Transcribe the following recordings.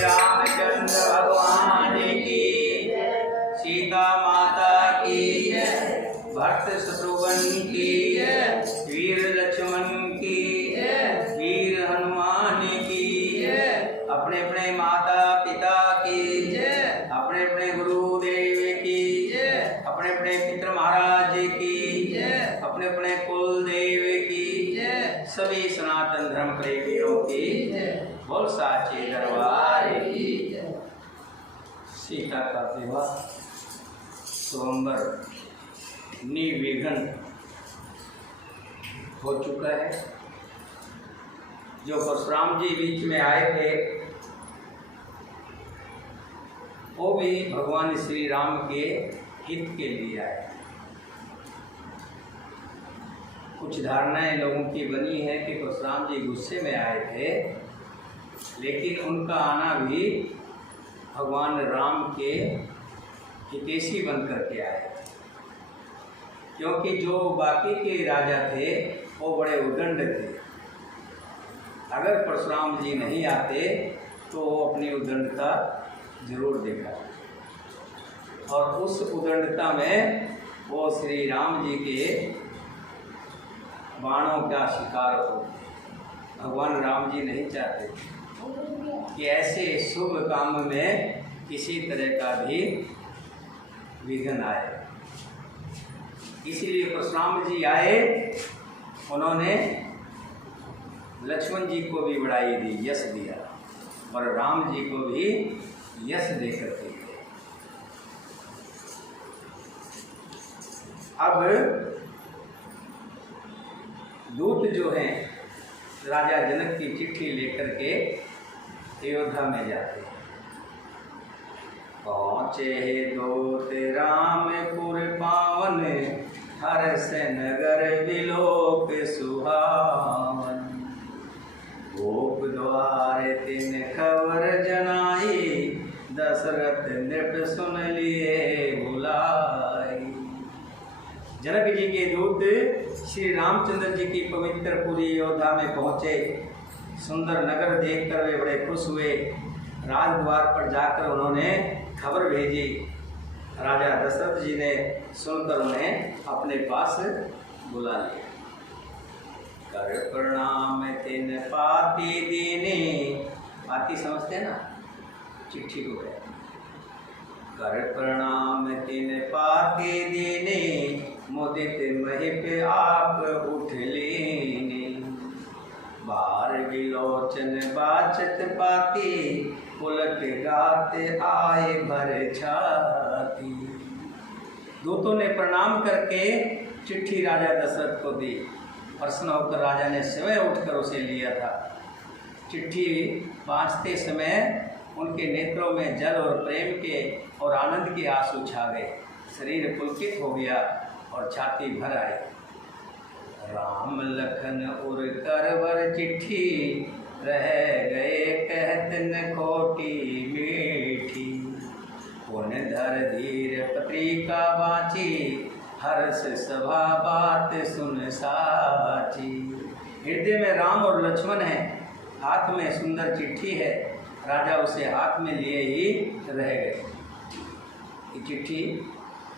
रामचंद्र भगवान की, सीता माता की, भक्त शत्रुघ्न की, वीर लक्ष्मण की, वीर हनुमान की, अपने अपने माता पिता की, अपने अपने गुरुदेव की, अपने अपने पितृ महाराज की, अपने अपने कुल देव की, सभी सनातन धर्म प्रेमियों की, बोल साचे दरबार की। सीता का विवाह स्वयंवर निर्विघ्न हो चुका है। जो परशुराम जी बीच में आए थे वो भी भगवान श्री राम के हित के लिए आए। कुछ धारणाएं लोगों की बनी है कि परशुराम जी गुस्से में आए थे, लेकिन उनका आना भी भगवान राम के हितैषी बन करके आए, क्योंकि जो बाकी के राजा थे वो बड़े उदंड थे। अगर परशुराम जी नहीं आते तो वो अपनी उदंडता जरूर दिखा, और उस उदंडता में वो श्री राम जी के बाणों का शिकार हो। भगवान राम जी नहीं चाहते कि ऐसे शुभ काम में किसी तरह का भी विघ्न आए। इसलिए परशुराम जी आए, उन्होंने लक्ष्मण जी को भी बड़ाई दी, यश दिया, और राम जी को भी यश दे करके गए। अब दूत जो हैं राजा जनक की चिट्ठी लेकर के अयोध्या में जाते हैं। पहुँचे दूत रामपुर पावन, हर्ष नगर विलोक सुहावन। गोप द्वार तिन खबर जनाई, दशरथ नृप सुन लिए बुलाई। जनक जी के दूत श्री रामचंद्र जी की पवित्रपुरी अयोध्या में पहुँचे। सुंदर नगर देखकर वे बड़े खुश हुए। राजद्वार पर जाकर उन्होंने खबर भेजी। राजा दशरथ जी ने सुनकर उन्हें अपने पास बुला लिया। कर प्रणाम तिन पाती दीने, पाती समझते हैं ना, चिट्ठी को कहते हैं। कर प्रणाम तिन पाती दीने, मुदित महिप आप उठ लीने। बार विलोचन बाचत पाती, पुलक गात आए भर छाती। दूतों ने प्रणाम करके चिट्ठी राजा दशरथ को दी। प्रसन्न होकर राजा ने स्वयं उठकर उसे लिया था। चिट्ठी वाँचते समय उनके नेत्रों में जल और प्रेम के और आनंद के आंसू छा गए। शरीर पुलकित हो गया और छाती भर आई। राम लखन उर करवर चिट्ठी, रह गए कहत न खोटी मीठी। पुन धर धीर पत्रिका बाची, हर्ष सभा बात सुन साची। हृदय में राम और लक्ष्मण है, हाथ में सुंदर चिट्ठी है। राजा उसे हाथ में लिए ही रह गए। ये चिट्ठी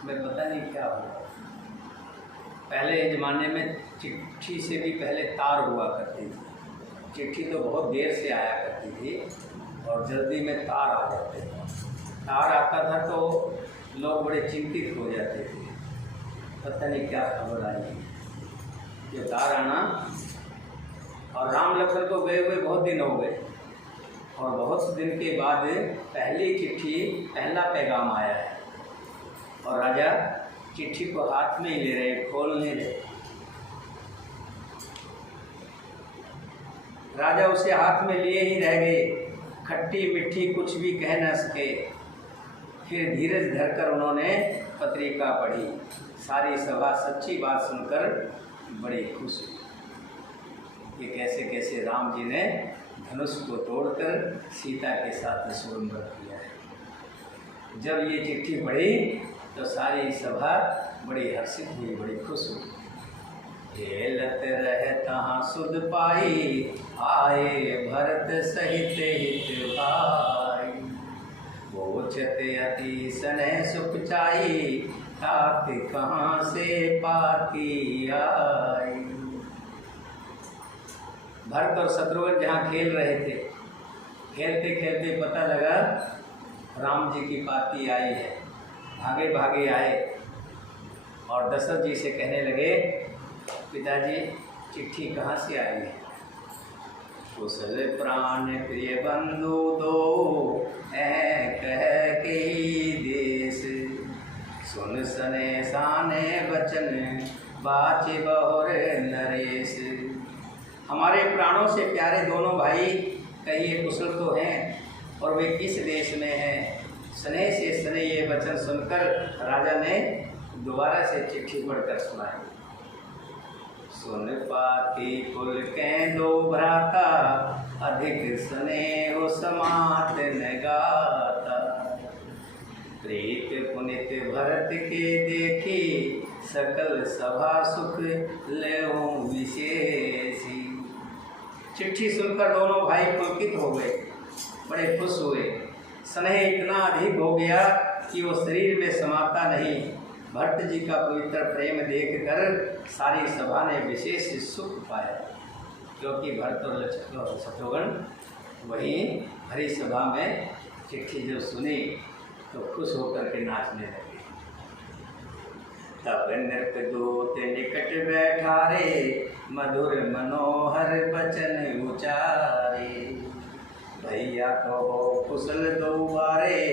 में पता नहीं क्या हुआ। पहले ज़माने में चिट्ठी से भी पहले तार हुआ करती थी। चिट्ठी तो बहुत देर से आया करती थी और जल्दी में तार आ जाते थे। तार आता था तो लोग बड़े चिंतित हो जाते थे, पता नहीं क्या खबर आई। ये तार आना, और राम लखन को गए हुए बहुत दिन हो गए और बहुत दिन के बाद पहली चिट्ठी, पहला पैगाम आया है। और राजा चिट्ठी को हाथ में ही ले रहे, खोल नहीं रहे। राजा उसे हाथ में लिए ही रह गए। खट्टी मिट्ठी कुछ भी कह न सके। फिर धीरज धरकर उन्होंने पत्रिका पढ़ी। सारी सभा सच्ची बात सुनकर बड़ी खुश हुई। ये कैसे कैसे राम जी ने धनुष को तोड़कर सीता के साथ स्वयंवर किया है। जब ये चिट्ठी पढ़ी तो सारी सभा बड़ी हर्षित हुई, बड़ी खुश हुई। खेलत रह तहाँ सुध पाई, आए भरत सहित हित भाई। बोचत अति स्नेह सुख चाई, तात कहाँ से पाती आई। भरत और शत्रुघ्न जहाँ खेल रहे थे, खेलते खेलते पता लगा राम जी की पाती आई है। भागे भागे आए और दशरथ जी से कहने लगे, पिताजी चिट्ठी कहाँ से आई है? कुशल प्राण प्रिय बंधु दो, कह के ही देश। सुन सने साने बचन, बाचे बहुर नरेश। हमारे प्राणों से प्यारे दोनों भाई कहिए कुशल तो हैं, और वे किस देश में हैं? स्नेह से स्नेह ये वचन सुनकर राजा ने दोबारा से चिट्ठी पढ़कर सुनाई। सुन पाती कुल के दो भ्राता, अधिक स्नेह समात न गाता। प्रीत पुनित भरत के देखी, सकल सभा सुख लेओ विशेषी। चिट्ठी सुनकर दोनों भाई पुलकित हो गए, बड़े खुश हुए। स्नेह इतना अधिक हो गया कि वो शरीर में समाता नहीं। भरत जी का पवित्र प्रेम देखकर सारी सभा ने विशेष सुख पाया, क्योंकि भरत और शत्रुघ्न वहीं हरी सभा में चिट्ठी जो सुनी तो खुश होकर के नाचने लगे। तब नृत्य दूत निकट बैठा रे, मधुर मनोहर बचन उचारे। भैया कहो कुशल दो बारे,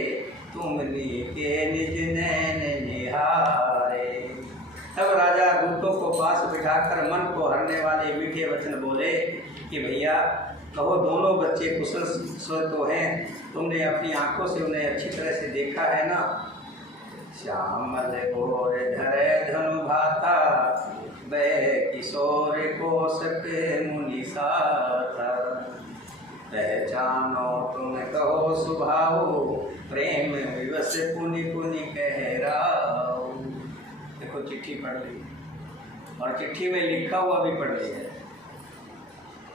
तुम के निज नैन निहारे। तब राजा दूतों को पास बिठाकर मन को हरने वाले मीठे वचन बोले कि भैया कहो दोनों बच्चे कुशल स्वर तो हैं, तुमने अपनी आंखों से उन्हें अच्छी तरह से देखा है ना? श्यामल गोर धरे धनु भाता, वह किशोर कोशक मुनि साथा। पहचानो तुम कहो सुभाओ, प्रेम विवश पुनि पुनि कह राओ। देखो चिट्ठी पढ़ ली और चिट्ठी में लिखा हुआ भी पढ़ लिया,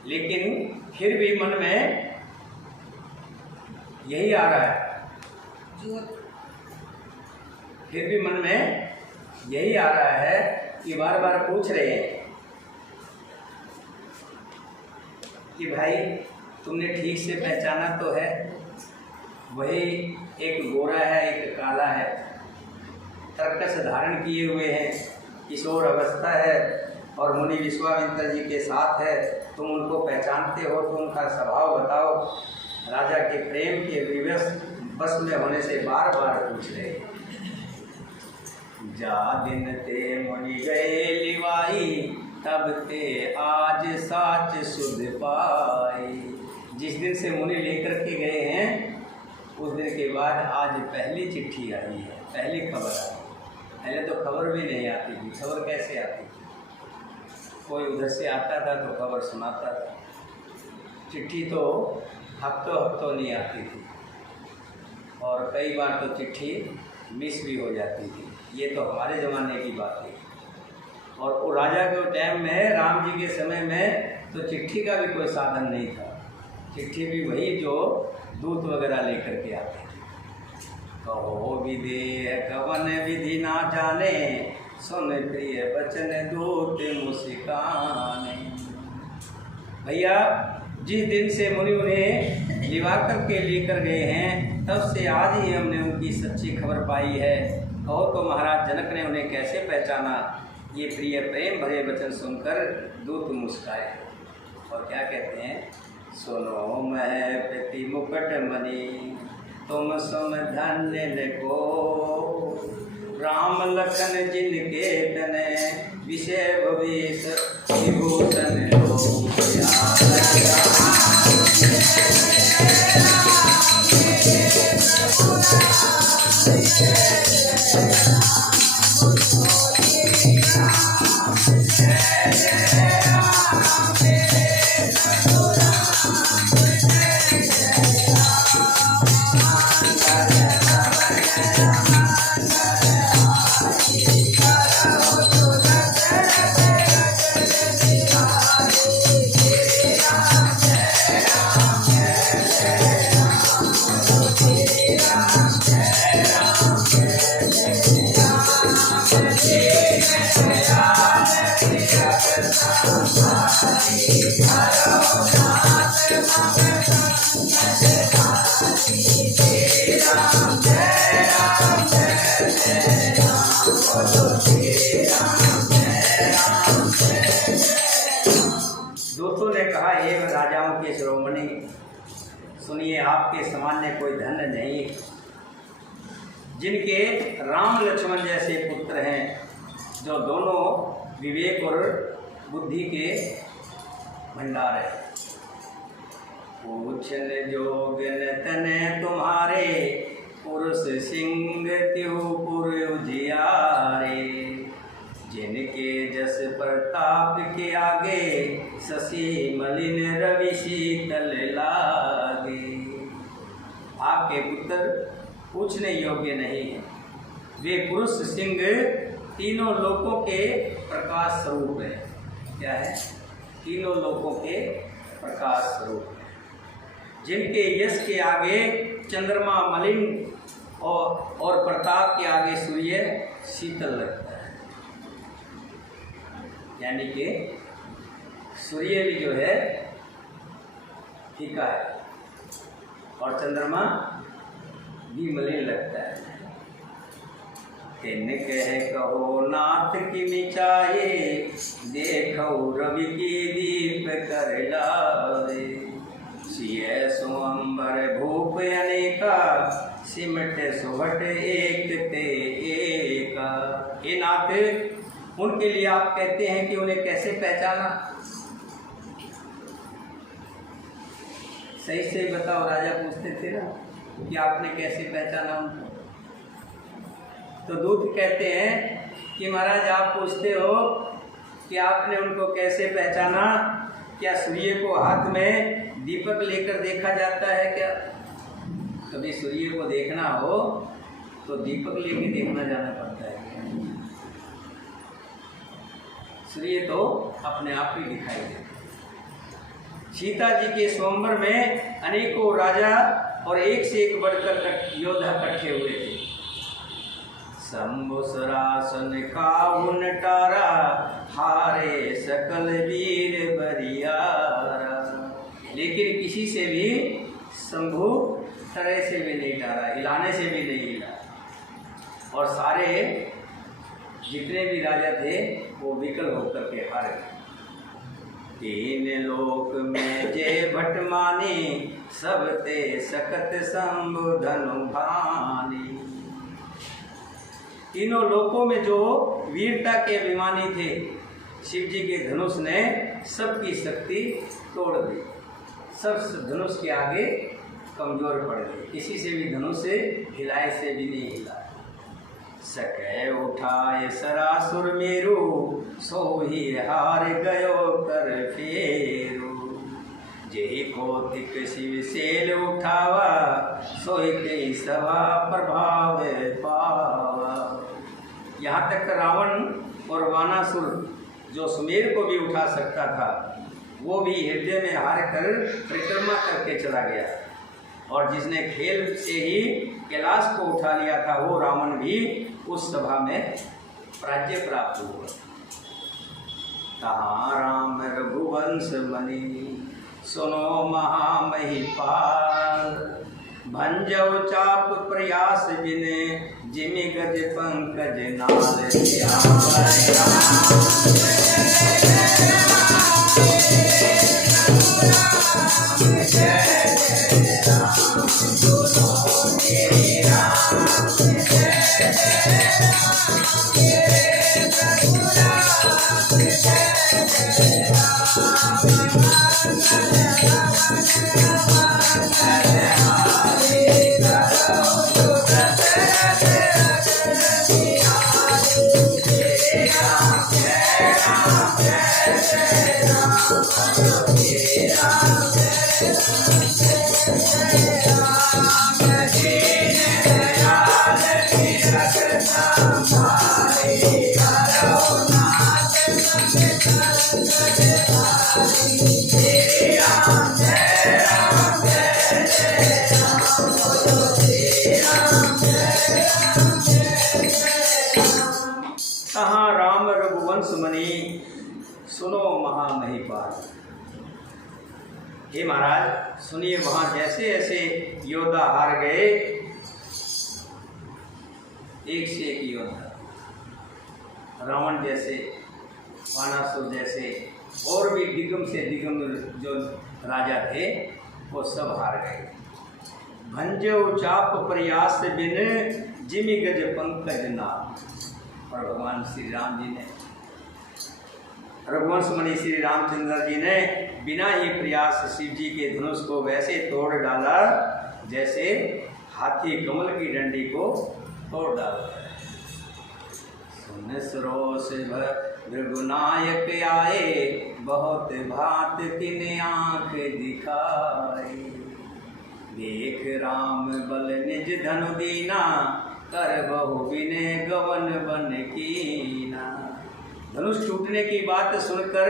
लेकिन फिर भी मन में यही आ रहा है, फिर भी मन में यही आ रहा है कि बार बार पूछ रहे हैं कि भाई तुमने ठीक से पहचाना तो है, वही एक गोरा है एक काला है, तरकस धारण किए हुए हैं, किशोर अवस्था है और मुनि विश्वामित्र जी के साथ है, तुम उनको पहचानते हो तो उनका स्वभाव बताओ। राजा के प्रेम के विवश बस में होने से बार बार पूछ रहे। जा दिन ते मुनि गए लिवाई, तब ते आज साच सुध पाई। जिस दिन से मुनि लेकर के गए हैं उस दिन के बाद आज पहली चिट्ठी आई है, पहली खबर आई। पहले तो खबर भी नहीं आती थी। खबर कैसे आती थी? कोई उधर से आता था तो खबर सुनाता था। चिट्ठी तो हफ्तों हफ्तों नहीं आती थी और कई बार तो चिट्ठी मिस भी हो जाती थी। ये तो हमारे ज़माने की बात है। और वो राजा के टाइम में, राम जी के समय में तो चिट्ठी का भी कोई साधन नहीं था। चिट्ठी भी वही जो दूत वगैरह लेकर के आते थे। कहो विदेह कवन विधि ना जाने, सुन प्रिय बचन दूत मुस्काने। भैया जिस दिन से मुनि उन्हें लिवा करके लेकर गए हैं, तब से आज ही हमने उनकी सच्ची खबर पाई है। कहो तो महाराज जनक ने उन्हें कैसे पहचाना? ये प्रिय प्रेम भरे वचन सुनकर दूत मुस्काए और क्या कहते हैं? सुनो मैं प्रति मुकुट मणि, तुम सुन धन्य को, राम लखन जिनके तने, विषय भविष विभूषण हो। दोस्तों ने कहा, हे राजाओं के शिरोमणि, सुनिए आपके सामान्य कोई धन नहीं, जिनके राम लक्ष्मण जैसे पुत्र हैं, जो दोनों विवेक और बुद्धि के भंडार है। पूछन जोगन तने तुम्हारे, पुरुष सिंह त्यू पुर उजियारे। जिनके जस प्रताप के आगे, शशि मलिन रवि शीतल लागे। आपके पुत्र पूछने योग्य नहीं है। वे पुरुष सिंह तीनों लोकों के प्रकाश स्वरूप है। क्या है? तीनों लोकों के प्रकाश स्वरूप है। जिनके यश के आगे चंद्रमा मलिन और प्रताप के आगे सूर्य शीतल लगता है। यानी कि सूर्य भी जो है फीका है और चंद्रमा भी मलिन लगता है। तिन कह कहो नाथ की मिचाए, देखो रवि की दीप कर लावे। सिय सुअंबर भूप अनेका, सिमट सुभट एक ते एका। ये नाथ, उनके लिए आप कहते हैं कि उन्हें कैसे पहचाना? सही से बताओ। राजा पूछते थे ना कि आपने कैसे पहचाना उनको? तो दूत कहते हैं कि महाराज आप पूछते हो कि आपने उनको कैसे पहचाना? क्या सूर्य को हाथ में दीपक लेकर देखा जाता है क्या? कभी सूर्य को देखना हो तो दीपक लेके देखना जाना पड़ता है। सूर्य तो अपने आप ही दिखाई देता। सीता जी के स्वयंवर में अनेकों राजा और एक से एक बढ़कर योद्धा इकट्ठे हुए थे। शंभुसरासन काहुन टारा, हारे सकल वीर बरियारा। लेकिन किसी से भी शंभु तरह से भी नहीं टारा, हिलाने से भी नहीं हिला। और सारे जितने भी राजा थे वो विकल होकर के हार गए। तीन लोक में जय भट मानी, सब ते सकत शंभु धनु भानी। तीनों लोकों में जो वीरता के अभिमानी थे, शिव जी के धनुष ने सबकी शक्ति तोड़ दी। सब धनुष के आगे कमजोर पड़ गए, किसी से भी धनुष से हिलाए से भी नहीं हिला। सके उठाए सरासुर मेरु, सोही हार गयो कर फेरू। जेहि कौतिक शिव सेल उठावा, सोहि कई सभा प्रभाव पावा। यहाँ तक रावण और वानासुर जो सुमेर को भी उठा सकता था, वो भी हृदय में हार कर परिक्रमा करके चला गया। और जिसने खेल से ही कैलाश को उठा लिया था, वो रावण भी उस सभा में राज्य प्राप्त हुआ। कहाँ राम रघुवंश मणि, सुनो महामहिपाल। भंजव चाप प्रयास बिने, जिमि गज पंकज नाल। कहाँ राम रघुवंश मणि, सुनो महामहिपाल। हे महाराज सुनिए, वहां जैसे ऐसे योद्धा हार गए, एक से एक योद्धा, रावण जैसे, वानासुर जैसे, और भी दिगम से दिगम जो राजा थे वो सब हार गए। भंजो चाप प्रयास बिन, जिमि गज पंकज नाल। और भगवान श्री राम जी ने, रघुवंश मणि श्री रामचंद्र जी ने बिना ही प्रयास शिव जी के धनुष को वैसे तोड़ डाला जैसे हाथी कमल की डंडी को तोड़ डाला। सुन सरोस भृगुनायक आए, बहुत भात तिन आँख दिखाए। देख राम बल निज धनु दीना, कर बहु विनय गवन बन कीना। धनुष टूटने की बात सुनकर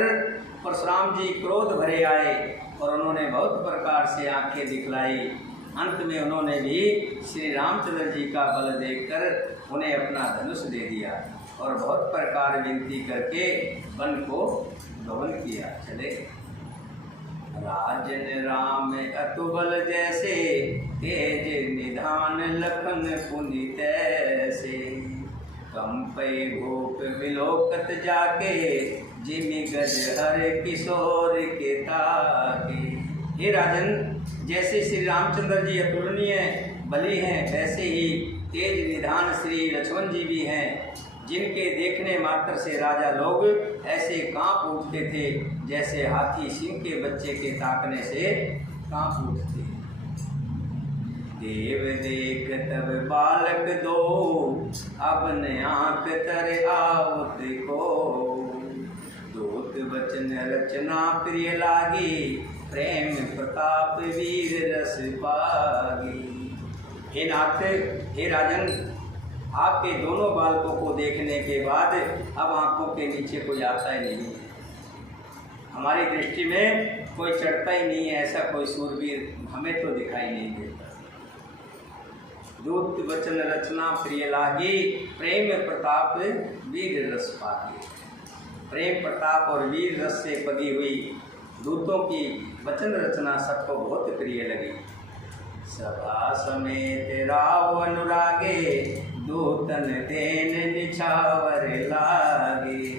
परशुराम जी क्रोध भरे आए और उन्होंने बहुत प्रकार से आंखें दिखलाई। अंत में उन्होंने भी श्री रामचंद्र जी का बल देखकर उन्हें अपना धनुष दे दिया और बहुत प्रकार विनती करके वन को गमन किया। चले राजन राम अतुबल जैसे, तेज निधान लखन पुनि तैसे। कंपै भूप विलोकत जाके, जिमि गज हर किशोर के ताके। हे राजन, जैसे श्री रामचंद्र जी अतुलनीय बली हैं, वैसे ही तेज निधान श्री लक्ष्मण जी भी हैं, जिनके देखने मात्र से राजा लोग ऐसे कांप उठते थे जैसे हाथी सिंह के बच्चे के ताकने से कांप उठते। देव देख तब बालक दो, अब न आंख तर आवत को। दूत वचन रचना प्रिय लागी, प्रेम प्रताप वीर रस पागी। हे नाथ, हे राजन, आपके दोनों बालकों को देखने के बाद अब आंखों के नीचे कोई आता ही नहीं है। हमारी दृष्टि में कोई चढ़ता ही नहीं है, ऐसा कोई सूरवीर हमें तो दिखाई नहीं देता। दूत वचन रचना प्रिय लागी, प्रेम प्रताप वीर रस पागी। प्रेम प्रताप और वीर रस से पदी हुई दूतों की वचन रचना सबको बहुत प्रिय लगी। सभा समेत राव अनुरागे, दूतन देन निछावर लागे।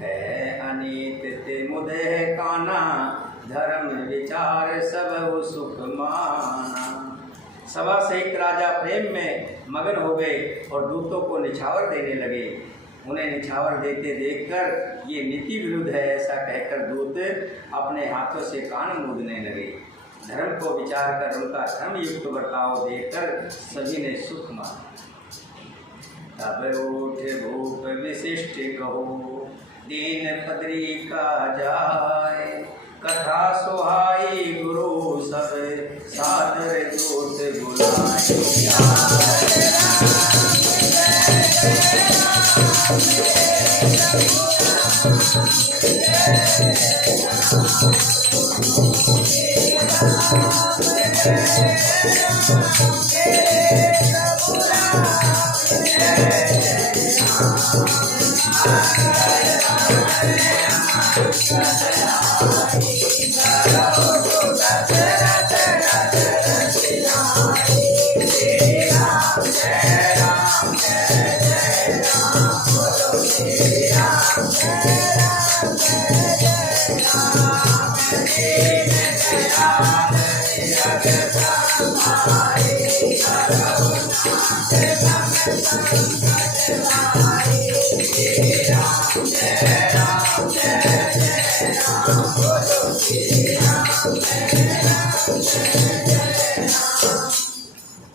है अनीत ते मुदे काना, धर्म विचार सब सुख माना। सभा सहित राजा प्रेम में मगन हो गए और दूतों को निछावर देने लगे। उन्हें निछावर देते देखकर ये नीति विरुद्ध है ऐसा कहकर दूत अपने हाथों से कान मूंदने लगे। धर्म को विचार कर उनका धर्म युक्त बर्ताव देखकर सभी ने सुख माना। तब उठ भूप विशिष्ट कहो, दीन पदरी का जाए। कथा सुहाई गुरु सब, सादर दूत बुलाए।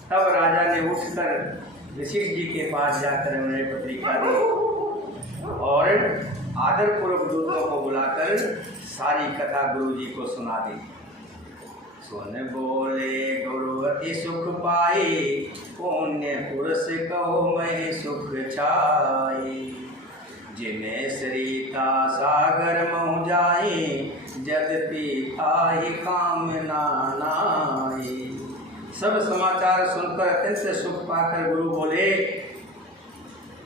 तब राजा ने उठकर वशिष्ठ जी के पास जाकर उन्हें पत्रिका दी और आदरपूर्वक दूतों को बुलाकर सारी कथा गुरु जी को सुना दी। सुन बोले गुरु अति सुख पाई, पुण्य पुरुष कहो मैं सुख छाई। जिन्हें सरिता सागर महु जाई, जदपि ताहि कामना नाई। सब समाचार सुनकर अत्यंत सुख पाकर गुरु बोले,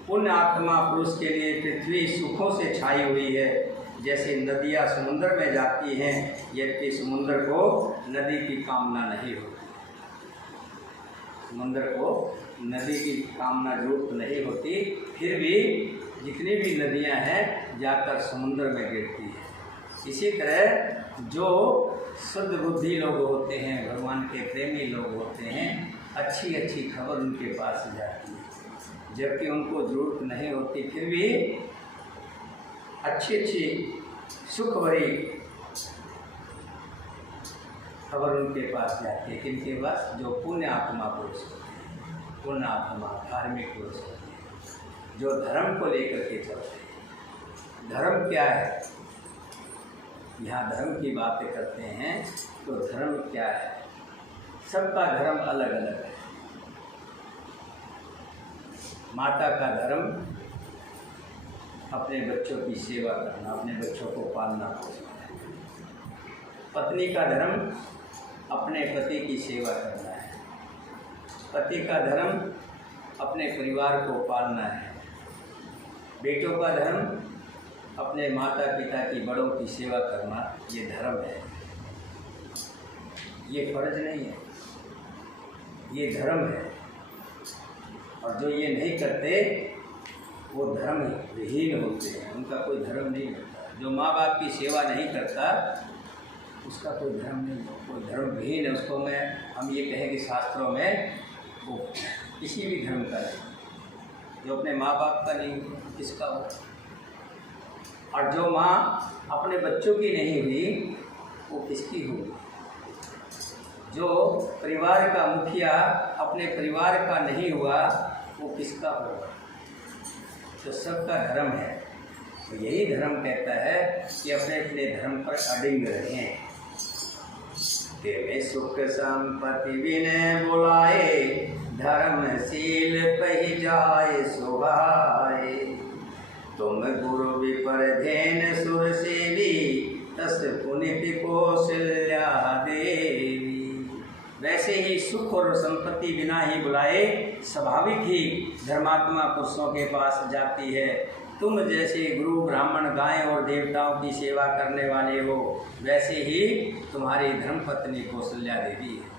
पुण्य आत्मा पुरुष के लिए पृथ्वी सुखों से छाई हुई है। जैसे नदियाँ समुद्र में जाती हैं, यद्यपि समुद्र को नदी की कामना नहीं होती। समुद्र को नदी की कामना जरूरत नहीं होती, फिर भी जितनी भी नदियाँ हैं जाकर समुद्र में गिरती है। इसी तरह जो शुद्ध बुद्धि लोग होते हैं, भगवान के प्रेमी लोग होते हैं, अच्छी अच्छी खबर उनके पास जाती है, जबकि उनको जरूरत नहीं होती, फिर भी अच्छी अच्छी सुख भरी खबर उनके पास जाती है। किनके पास? जो पुण्य आत्मा पुरुष होते हैं, पुण्य आत्मा धार्मिक पुरुष होते हैं, जो धर्म को लेकर के चलते हैं। धर्म क्या है? यहाँ धर्म की बातें करते हैं तो धर्म क्या है? सबका धर्म अलग अलग है। माता का धर्म अपने बच्चों की सेवा करना, अपने बच्चों को पालना पोसना है। पत्नी का धर्म अपने पति की सेवा करना है। पति का धर्म अपने परिवार को पालना है। बेटों का धर्म अपने माता पिता की बड़ों की सेवा करना, ये धर्म है। ये फर्ज नहीं है, ये धर्म है। और जो ये नहीं करते वो धर्म विहीन होते हैं, उनका कोई धर्म नहीं होता। जो माँ बाप की सेवा नहीं करता उसका कोई धर्म नहीं, कोई धर्म विहीन है। उसको हम ये कहें कि शास्त्रों में वो किसी भी धर्म का नहीं। जो अपने माँ बाप का नहीं किसका हो? और जो माँ अपने बच्चों की नहीं हुई वो किसकी होगी? जो परिवार का मुखिया अपने परिवार का नहीं हुआ वो किसका होगा? तो सबका धर्म है। तो यही धर्म कहता है कि अपने अपने धर्म पर अडिग रहें। तेमें सुख संपत्ति विनय बुलाए, धर्मशील पहि जाए सुहाए। तुम गुरु विपर धेन सुर सेवी, तस पुनित कौशल्या देवी। वैसे ही सुख और संपत्ति बिना ही बुलाए स्वाभाविक ही धर्मात्मा पुरुषों के पास जाती है। तुम जैसे गुरु ब्राह्मण गाय और देवताओं की सेवा करने वाले हो, वैसे ही तुम्हारी धर्मपत्नी कौशल्या देवी है।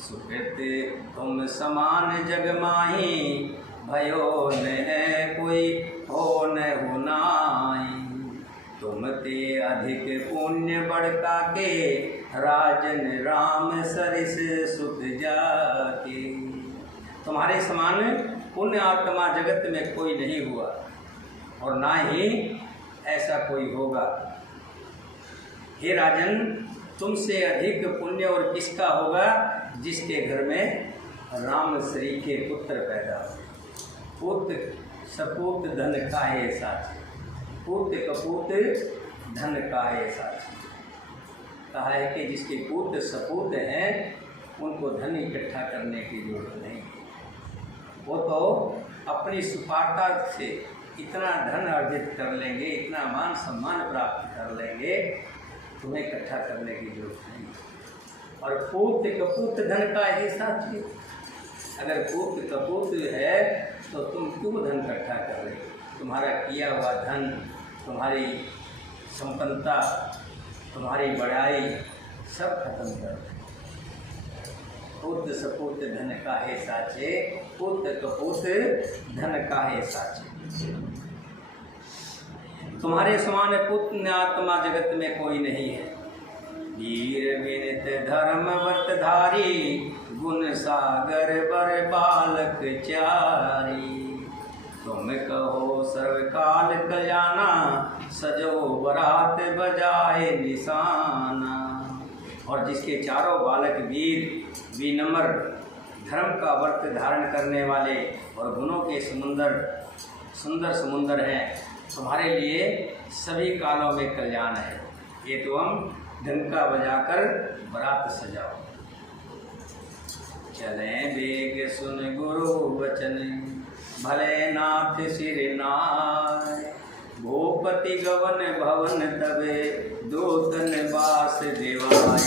सुकृत तुम समान जग माही, भयो न कोई हो न होनाई। तुम ते अधिक पुण्य बड़का के, राजन राम सरिस सुत जाके। तुम्हारे समान पुण्य आत्मा जगत में कोई नहीं हुआ और ना ही ऐसा कोई होगा। हे राजन, तुमसे अधिक पुण्य और किसका होगा, जिसके घर में राम श्री के पुत्र पैदा हो। पुत्र सपूत धन काहे साचे, पुत्र कपूत धन काहे साचे। कहा है कि जिसके पुत्र सपूत हैं उनको धन इकट्ठा करने की जरूरत नहीं। वो तो अपनी सुपारता से इतना धन अर्जित कर लेंगे, इतना मान सम्मान प्राप्त कर लेंगे, तुम्हें इकट्ठा करने की जरूरत नहीं। और पुत्र कपूत धन का ही साथी, अगर पुत्र कपूत है तो तुम क्यों धन इकट्ठा कर रहे हो। तुम्हारा किया हुआ धन, तुम्हारी संपन्नता, तुम्हारी बड़ाई सब खत्म कर दो। पुत्र सपूत धन काहे साचे, पुत्र कपूत धन काहे साचे। तुम्हारे समान पुण्य आत्मा जगत में कोई नहीं है। वीर विनित धर्म व्रतधारी, गुण सागर बर बालक चारी। तुम कहो सर्वकाल कल्याणा, सजो बरात बजाए निशाना। और जिसके चारों बालक वीर विनम्र, धर्म का व्रत धारण करने वाले और गुणों के सुंदर समुंदर हैं, तुम्हारे लिए सभी कालों में कल्याण है। ये तुम डंका बजाकर बरात सजाओ। चलें बेग सुन गुरु वचन, भले नाथ सिर नाय। भूपति गवन भवन तबे, दूतन बास देवाय।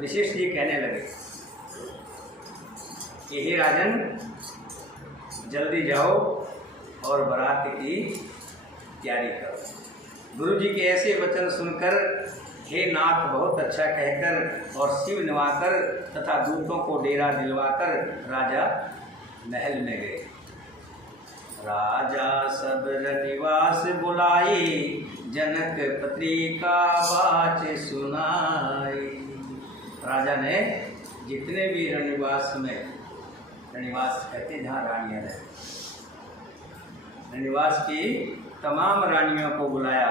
विशेष ये कहने लगे कि हे राजन, जल्दी जाओ और बारात की तैयारी करो। गुरु जी के ऐसे वचन सुनकर हे नाथ बहुत अच्छा कहकर और शिव निवाकर तथा दूतों को डेरा दिलवाकर राजा महल में गए। राजा सब रनिवास बुलाई, जनक पत्रिका बाच सुनाई। राजा ने जितने भी रनिवास में, रनिवास कहते जहाँ रानियाँ रहती, रनिवास की तमाम रानियों को बुलाया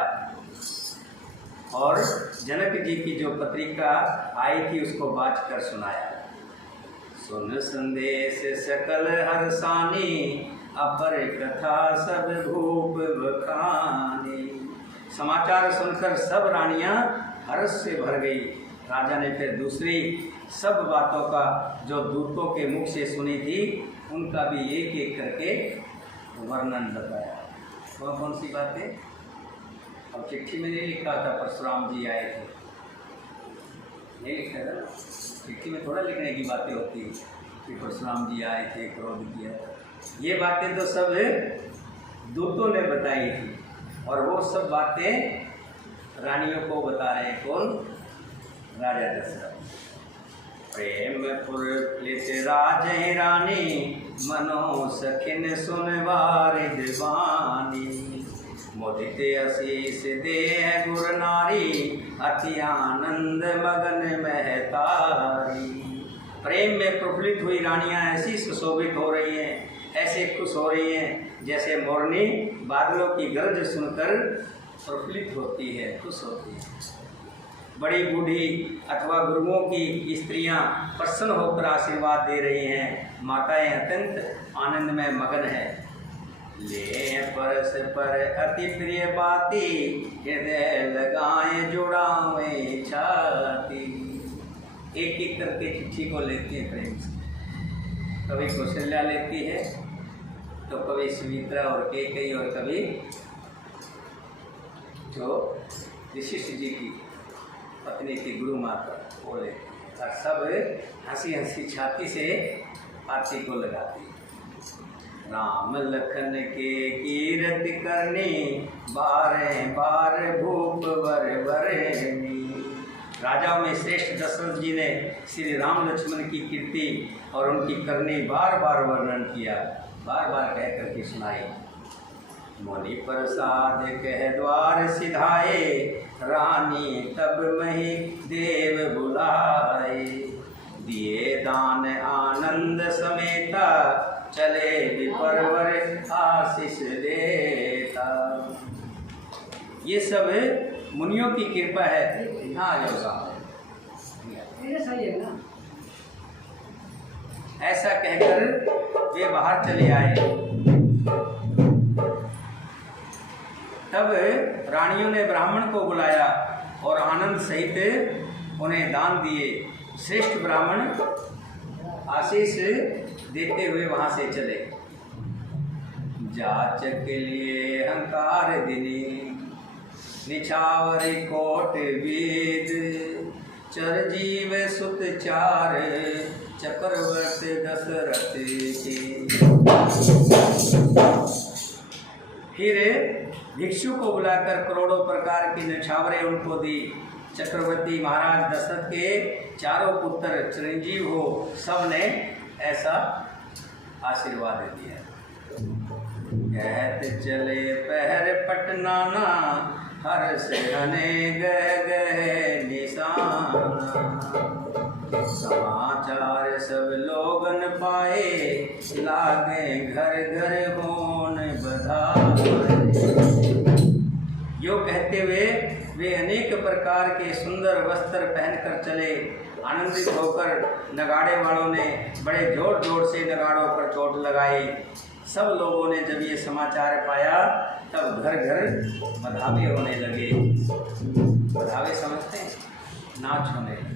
और जनक जी की जो पत्रिका आई थी उसको बाच कर सुनाया। सुन संदेश सकल हर्षानी, अपर कथा सब भूप बखानी। समाचार सुनकर सब रानियां हर्ष से भर गई। राजा ने फिर दूसरी सब बातों का जो दूतों के मुख से सुनी थी उनका भी एक एक करके वर्णन बताया। कौन कौन सी बातें? अब चिट्ठी में नहीं लिखा था परशुराम जी आए थे, नहीं लिखा था ना, चिट्ठी में थोड़ा लिखने की बातें होती है कि परशुराम जी आए थे, क्रोध किया था। ये बातें तो सब दूतों ने बताई थी, और वो सब बातें रानियों को बता रहे हैं। कौन? राजा दशरथ। प्रेम पुरलित राजे रानी, मनो सखिन सुन वारिद वाणी। मुदित आशीष दे गुर नारी, अति आनंद मगन महतारी। प्रेम में प्रफुल्लित हुई रानियां ऐसी सुशोभित हो रही हैं, ऐसे खुश हो रही हैं, जैसे मोरनी बादलों की गरज सुनकर प्रफुल्लित होती है, खुश होती है। बड़ी बूढ़ी अथवा गुरुओं की स्त्रियां प्रसन्न होकर आशीर्वाद दे रही हैं, माताएं अत्यंत आनंद में मगन है। ले परस पर अति प्रिय बाती, हृदय लगाए जुड़ावे छाती। एक एक करके चिट्ठी को लेती है प्रेम से। कभी कौशल्या लेती है, तो कभी सुमित्रा और कैकेयी, और कभी जो वशिष्ठ जी की पत्नी थी गुरु माता, वो लेती है। और सब हंसी हंसी छाती से आरती को लगाती है। राम लखन के कीरति करनी, बारे बार भूप वर वरनी। राजाओं में श्रेष्ठ दशरथ जी ने श्री राम लक्ष्मण की कीर्ति और उनकी करनी बार बार वर्णन किया, बार बार कह करके सुनाई। मुनि प्रसाद कह द्वार सिधाए, रानी तब मही देव बुलाए। दिए दान आनंद समेता, चले विपरवर आशीष देता। ये सब मुनियों की कृपा है। हाँ आ जाओ साहब, ये सही है ना। ऐसा कहकर वे बाहर चले आए। तब रानियों ने ब्राह्मण को बुलाया और आनंद सहित उन्हें दान दिए। श्रेष्ठ ब्राह्मण आशीष देते हुए वहां से चले। जाचक के लिए अहंकार दिनी, निछावर कोट वेद। चर जीव सुत चार, चक्रवर्त दशरथ के। फिर भिक्षु को बुलाकर करोड़ों प्रकार की निछावरें उनको दी। चक्रवर्ती महाराज दशरथ के चारों पुत्र चिरंजीव हो, सब ने ऐसा आशीर्वाद दिया। कहते चले पहर पटनाना, हर से हने गए निशाना। समाचार सब लोगन पाए, लागे घर घर होन बधाई। यो कहते हुए वे अनेक प्रकार के सुंदर वस्त्र पहनकर चले। आनंदित होकर नगाड़े वालों ने बड़े जोर जोर से नगाड़ों पर चोट लगाई। सब लोगों ने जब ये समाचार पाया, तब घर घर बधावे होने लगे। बधावे समझते हैं? नाच होने लगे।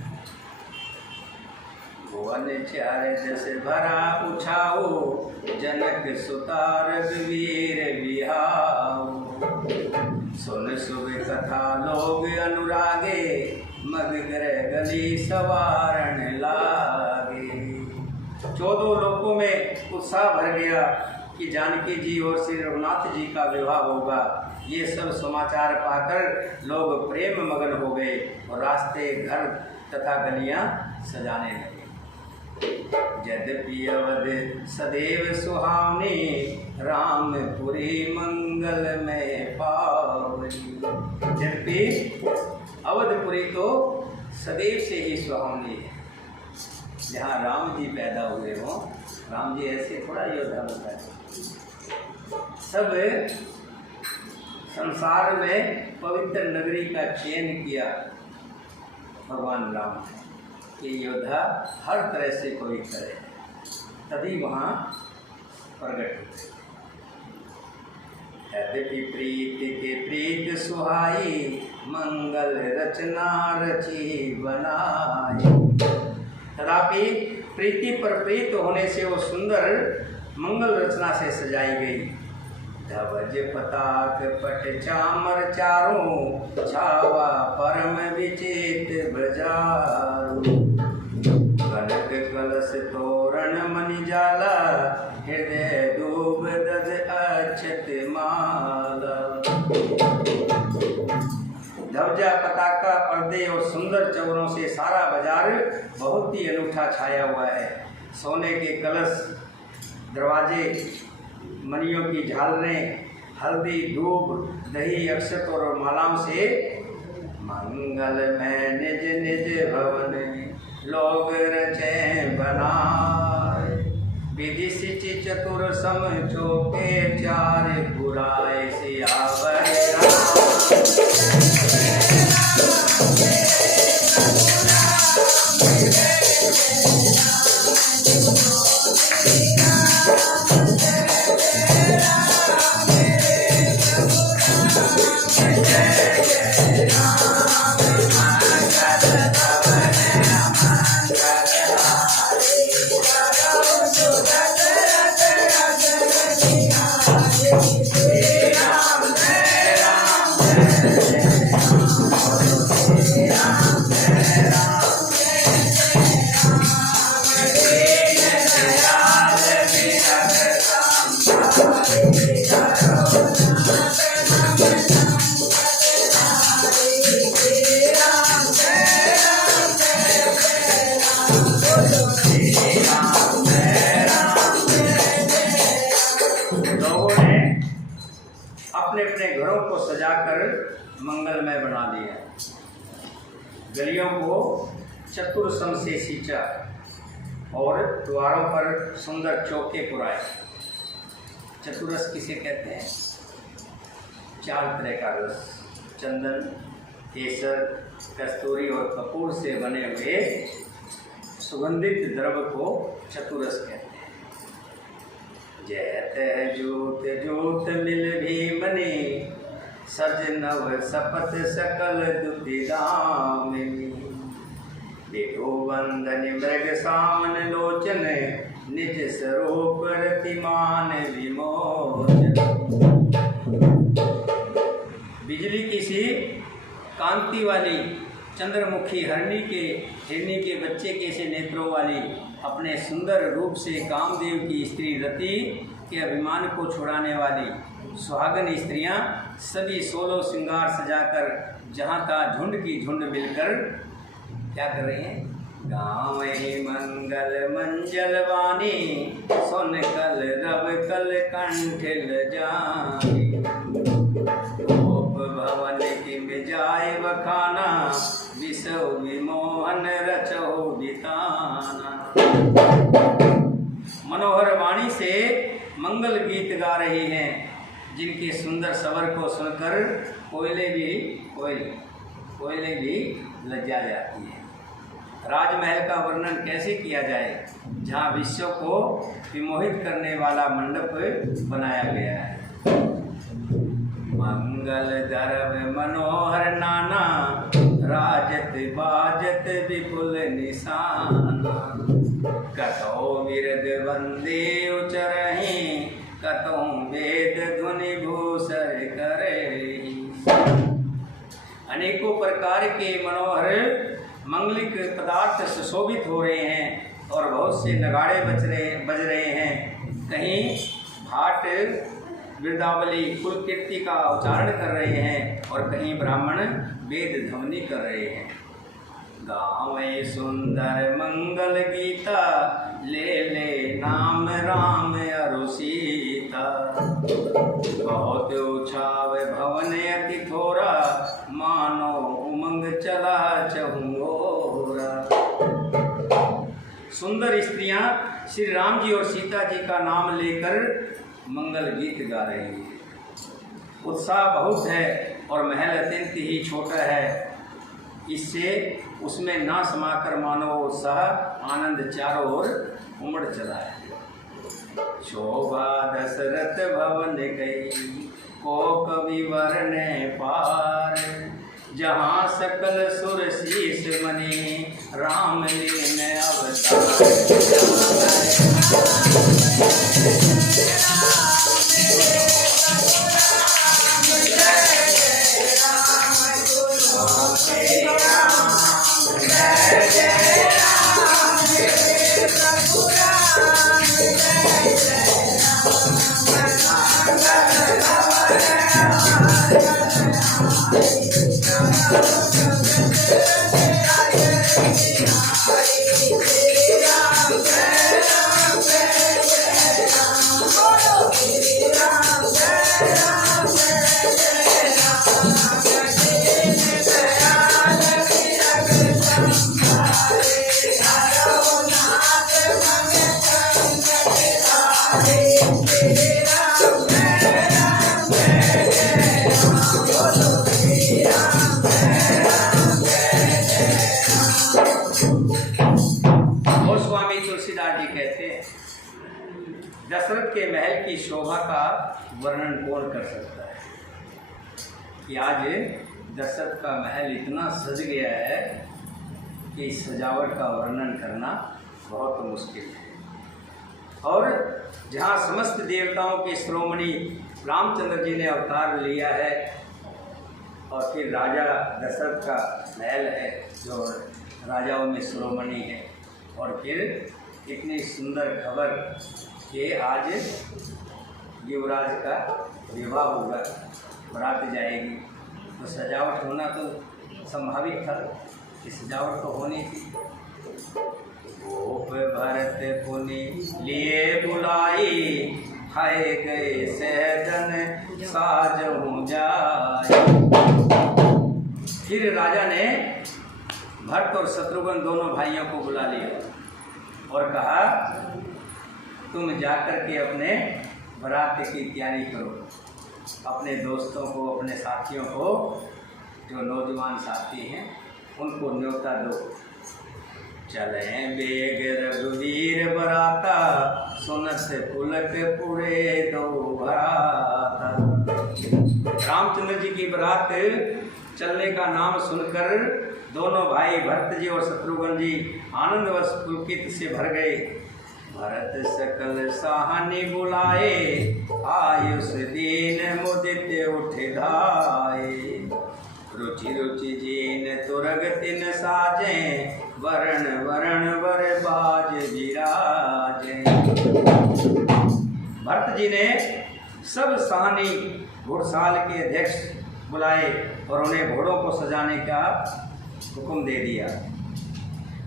भुवन चारे जैसे भरा उछाओ, जनक सुतार वीर बिहाओ। सुन सुबह कथा लोग अनुरागे, मग ग्रह गली सवारण लागे। 14 लोकों में उत्साह भर गया कि जानकी जी और श्री रघुनाथ जी का विवाह होगा। ये सब समाचार पाकर लोग प्रेम मगन हो गए और रास्ते, घर तथा गलियां सजाने लगे। यद्यपि अवध सदैव सुहावनी, रामपुरी मंगल में पावनी। यद्यपि अवधपुरी तो सदैव से ही सुहावनी है। जहाँ राम जी पैदा हुए हों, राम जी ऐसे थोड़ा योद्धा होता है। सब संसार में पवित्र नगरी का चयन किया भगवान राम ने, ये योद्धा हर तरह से पवित्र है, तभी वहाँ प्रकट होते। यद्यपि प्रीति के प्रीत सुहाई, मंगल रचना रची बनाई। तथापि प्रीति पर प्रीत होने से वो सुंदर मंगल रचना से सजाई गई। धवज पताक पट चामर चारों, छावा परम विचित बजारो। कनक कलश तोरण मणि जाला, हृदय दूब दध अक्षत माला। ध्वजा पताका पर्दे और सुंदर चौरों से सारा बाजार बहुत ही अनूठा छाया हुआ है। सोने के कलश, दरवाजे, मणियों की झालरें, हल्दी, दूब, दही, अक्षत और मालाओं से मंगल में निज निज भवन लोग रचे बनाए। विधि सिचि चतुर सम चौके चार, बुराए सियावर मंगलमय बना दिया। गलियों को चतुर से सींचा और द्वारों पर सुंदर चौके पुराए। चतुरस किसे कहते हैं? 4 तरह का रस, चंदन, केसर, कस्तूरी और कपूर से बने हुए सुगंधित द्रव्य को चतुरस कहते हैं। जैत जोत जोत मिल भी मनी, सज नव सपत सकल दुतिदामिनी। देखो वंदन मृग सामन लोचन, निज स्वरूप रतिमान विमोचन। बिजली की सी कांति वाली चंद्रमुखी हिरणी के बच्चे के से नेत्रों वाली, अपने सुंदर रूप से कामदेव की स्त्री रति के अभिमान को छुड़ाने वाली सुहागन स्त्रियां सभी 16 श्रृंगार सजाकर जहाँ का झुंड की झुंड मिलकर क्या कर रही हैं? गाँव मंगल मंजल वाणी, सुन कल रव कल कंठ जानी। भवन की मिजाय बखाना, विसौ विमोहन रचो बिताना। मनोहर वाणी से मंगल गीत गा रही हैं, जिनके सुंदर स्वर को सुनकर कोयले भी लज्जा जाती है। राजमहल का वर्णन कैसे किया जाए, जहाँ विश्व को विमोहित करने वाला मंडप बनाया गया है। मंगल गर्भ मनोहर नाना, राजत बाजत विपुल निशाना। कतो विरद वंदे उचरहि, कतो वेद ध्वनि भूषर करे। अनेकों प्रकार के मनोहर मंगलिक पदार्थ सुशोभित हो रहे हैं और बहुत से नगाड़े बज रहे हैं। कहीं भाट वृंदावली कुल कीर्ति का उच्चारण कर रहे हैं और कहीं ब्राह्मण वेद ध्वनि कर रहे हैं। गावे सुंदर मंगल गीता, ले नाम राम अरु सीता। बहुत उछाव भवन अति थोरा, मानो उमंग चला चहुंगोरा। सुंदर स्त्रियां श्री राम जी और सीता जी का नाम लेकर मंगल गीत गा रही है। उत्साह बहुत है और महल अत्यंत ही छोटा है, इससे उसमें ना समाकर मानो उत्साह आनंद चारों ओर उमड़ चला है। शोभा दशरथ भवन गई, को कवि वर्णे पार। जहाँ सकल सुर शीस मनी, राम लीन अवतार। स्वामी तुलसीदास जी कहते हैं, दशरथ के महल की शोभा का वर्णन कौन कर सकता है कि आज दशरथ का महल इतना सज गया है कि इस सजावट का वर्णन करना बहुत मुश्किल है। और जहाँ समस्त देवताओं के शिरोमणि रामचंद्र जी ने अवतार लिया है और फिर राजा दशरथ का महल है जो राजाओं में शिरोमणि है, और फिर इतनी सुंदर खबर कि आज युवराज का विवाह होगा, बारात जाएगी, तो सजावट होना तो संभावित था कि सजावट तो होनी थी। गोप भरत पुनि लिए बुलाई, हाय गए सहजन साजहु जाय। फिर राजा ने भरत और शत्रुघ्न दोनों भाइयों को बुला लिया और कहा, तुम जाकर के अपने बारात की तैयारी करो, अपने दोस्तों को, अपने साथियों को, जो नौजवान साथी हैं उनको न्योता दो। चलें बेग रघुवीर बराता, सुनत पुलक पुरे दो भराता। रामचंद्र जी की बारात चलने का नाम सुनकर दोनों भाई भरत जी और शत्रुघ्न जी आनंदवश पुलकित से भर गए। भरत सकल साहनी बुलाए, आयुष दीन मुदित उठ धाये। रुचि रुचि जीन तुरग तिन साजे, वरण वरण वर बाज विराजे। भरत जी ने सब साहनी घुड़साल के अध्यक्ष बुलाए और उन्हें घोड़ों को सजाने का हुक्म दे दिया।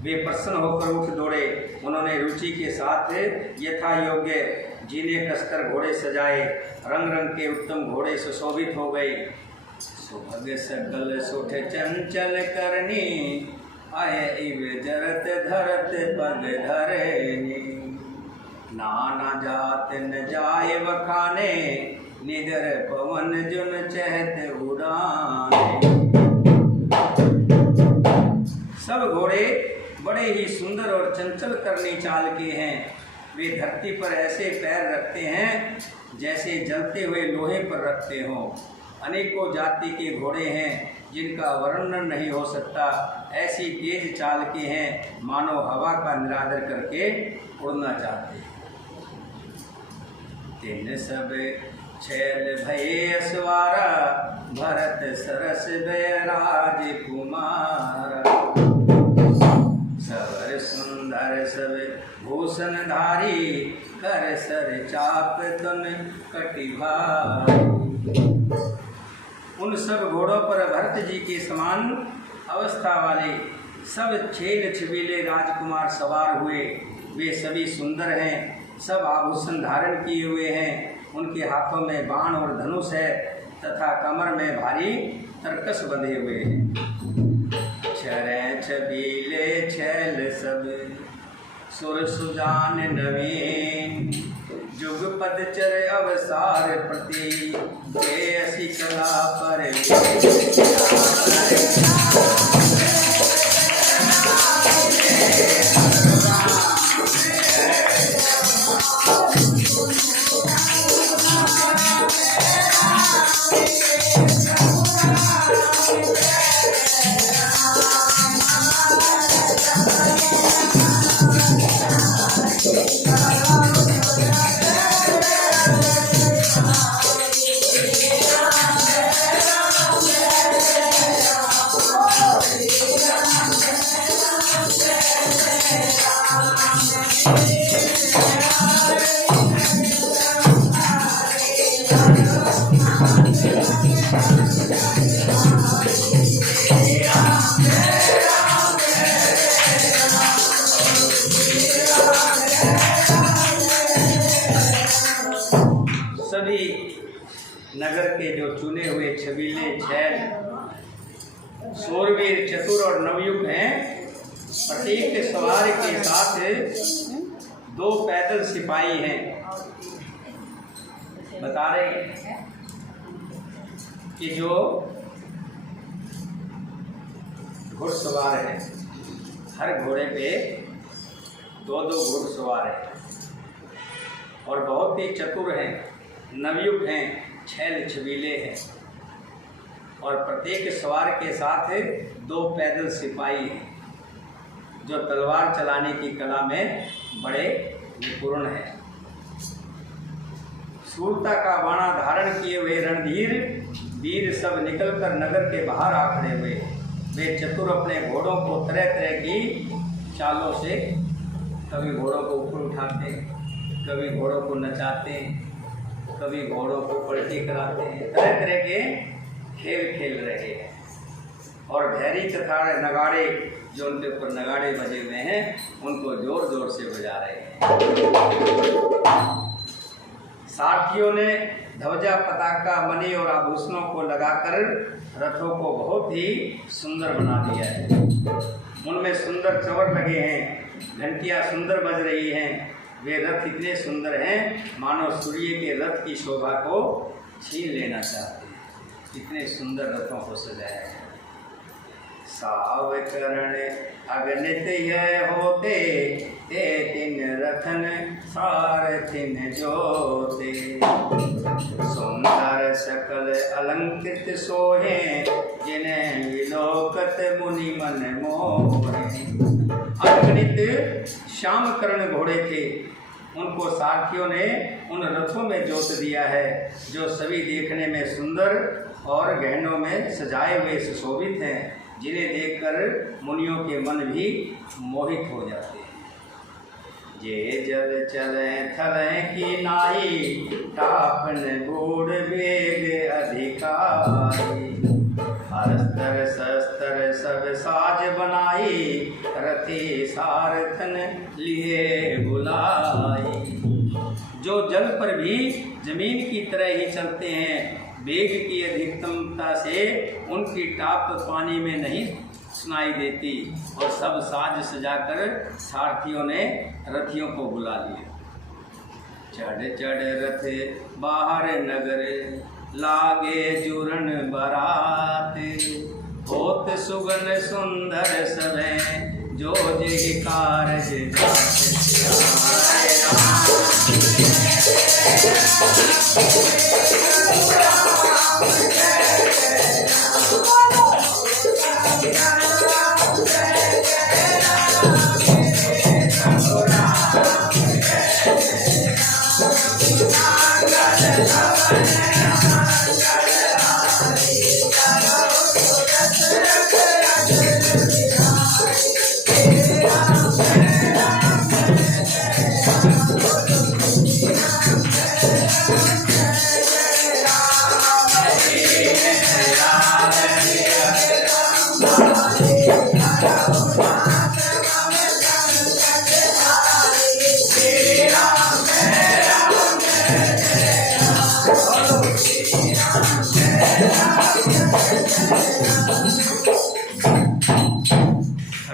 वे प्रसन्न होकर उठ दौड़े। उन्होंने रुचि के साथ यथा योग्य जीने कसकर घोड़े सजाए। रंग रंग के उत्तम घोड़े सुशोभित हो गए। सुभग सकल सुठ चंचल करनी, आय इव जरत धरत पग धरनी। नाना जात न जाय बखाने, निदर पवन जुन चहत उड़ाने। सब घोड़े बड़े ही सुंदर और चंचल करनी चाल के हैं। वे धरती पर ऐसे पैर रखते हैं जैसे जलते हुए लोहे पर रखते हों। अनेकों जाति के घोड़े हैं जिनका वर्णन नहीं हो सकता। ऐसी तेज चाल के हैं मानो हवा का निरादर करके उड़ना चाहते हैं। तिन सब छैल भये असवारा, भरत सरस बैराज कुमार। सवर सुंदर सब भूषण धारी, कर सर चाप तन कटिभारी। उन सब घोड़ों पर भरत जी के समान अवस्था वाले सब छेल छबीले राजकुमार सवार हुए। वे सभी सुंदर हैं, सब आभूषण धारण किए हुए हैं। उनके हाथों में बाण और धनुष है तथा कमर में भारी तरकस बंधे हुए हैं। छरें छबीले छैल सब, सुर सुजान नवीन। जुग पद चर अवसार प्रति, ये असी कला पर नगर के जो चुने हुए छबीले छैल शूरवीर चतुर और नवयुग हैं। प्रत्येक सवार के साथ 2 पैदल सिपाही हैं। बता रहे कि जो घुड़सवार है हर घोड़े पे 2-2 घुड़सवार हैं और बहुत ही चतुर हैं, नवयुग हैं, छैल छबीले हैं। और प्रत्येक सवार के साथ 2 पैदल सिपाही हैं जो तलवार चलाने की कला में बड़े निपुण हैं। शूरता का बाणा धारण किए हुए रणधीर वीर सब निकलकर नगर के बाहर आ खड़े हुए। वे चतुर अपने घोड़ों को तरह तरह की चालों से कभी घोड़ों को ऊपर उठाते हैं, कभी घोड़ों को नचाते हैं, कभी घोड़ों को पलटी कराते हैं, तरह तरह के खेल खेल रहे हैं। और भैरी तथा नगाड़े जो उनके ऊपर नगाड़े बजे हुए हैं उनको जोर जोर से बजा रहे हैं। सारथियों ने ध्वजा, पताका, मणि और आभूषणों को लगाकर रथों को बहुत ही सुंदर बना दिया है। उनमें सुंदर चवर लगे हैं, घंटियां सुंदर बज रही हैं। वे रथ इतने सुंदर हैं मानो सूर्य के रथ की शोभा को छीन लेना चाहते हैं। इतने सुंदर रथों को सजाया है। सावकरण अगणित यह होते, ते तिन रथन सारथिन जोते। सुंदर सकल अलंकृत सोहे, जिन्हें विलोकत मुनि मन मोहे। अगणित श्यामकर्ण घोड़े थे, उनको सारथियों ने उन रथों में जोत दिया है जो सभी देखने में सुंदर और गहनों में सजाए हुए सुशोभित हैं, जिन्हें देखकर मुनियों के मन भी मोहित हो जाते हैं। जे जल चले थले की नाई, टापन बूढ़ वेग अधिकारी। अस्त्र शस्त्र सब साज बनाई, रथी सारथन लिए बुलाई। जो जल पर भी जमीन की तरह ही चलते हैं, वेग की अधिकतमता से उनकी टाप पानी में नहीं सुनाई देती। और सब साज सजाकर सारथियों ने रथियों को बुला लिया। चढ़ चढ़ रथ बाहर नगर, लागे जुरन बरात। होत सुगन सुंदर सभे, जो जे कारज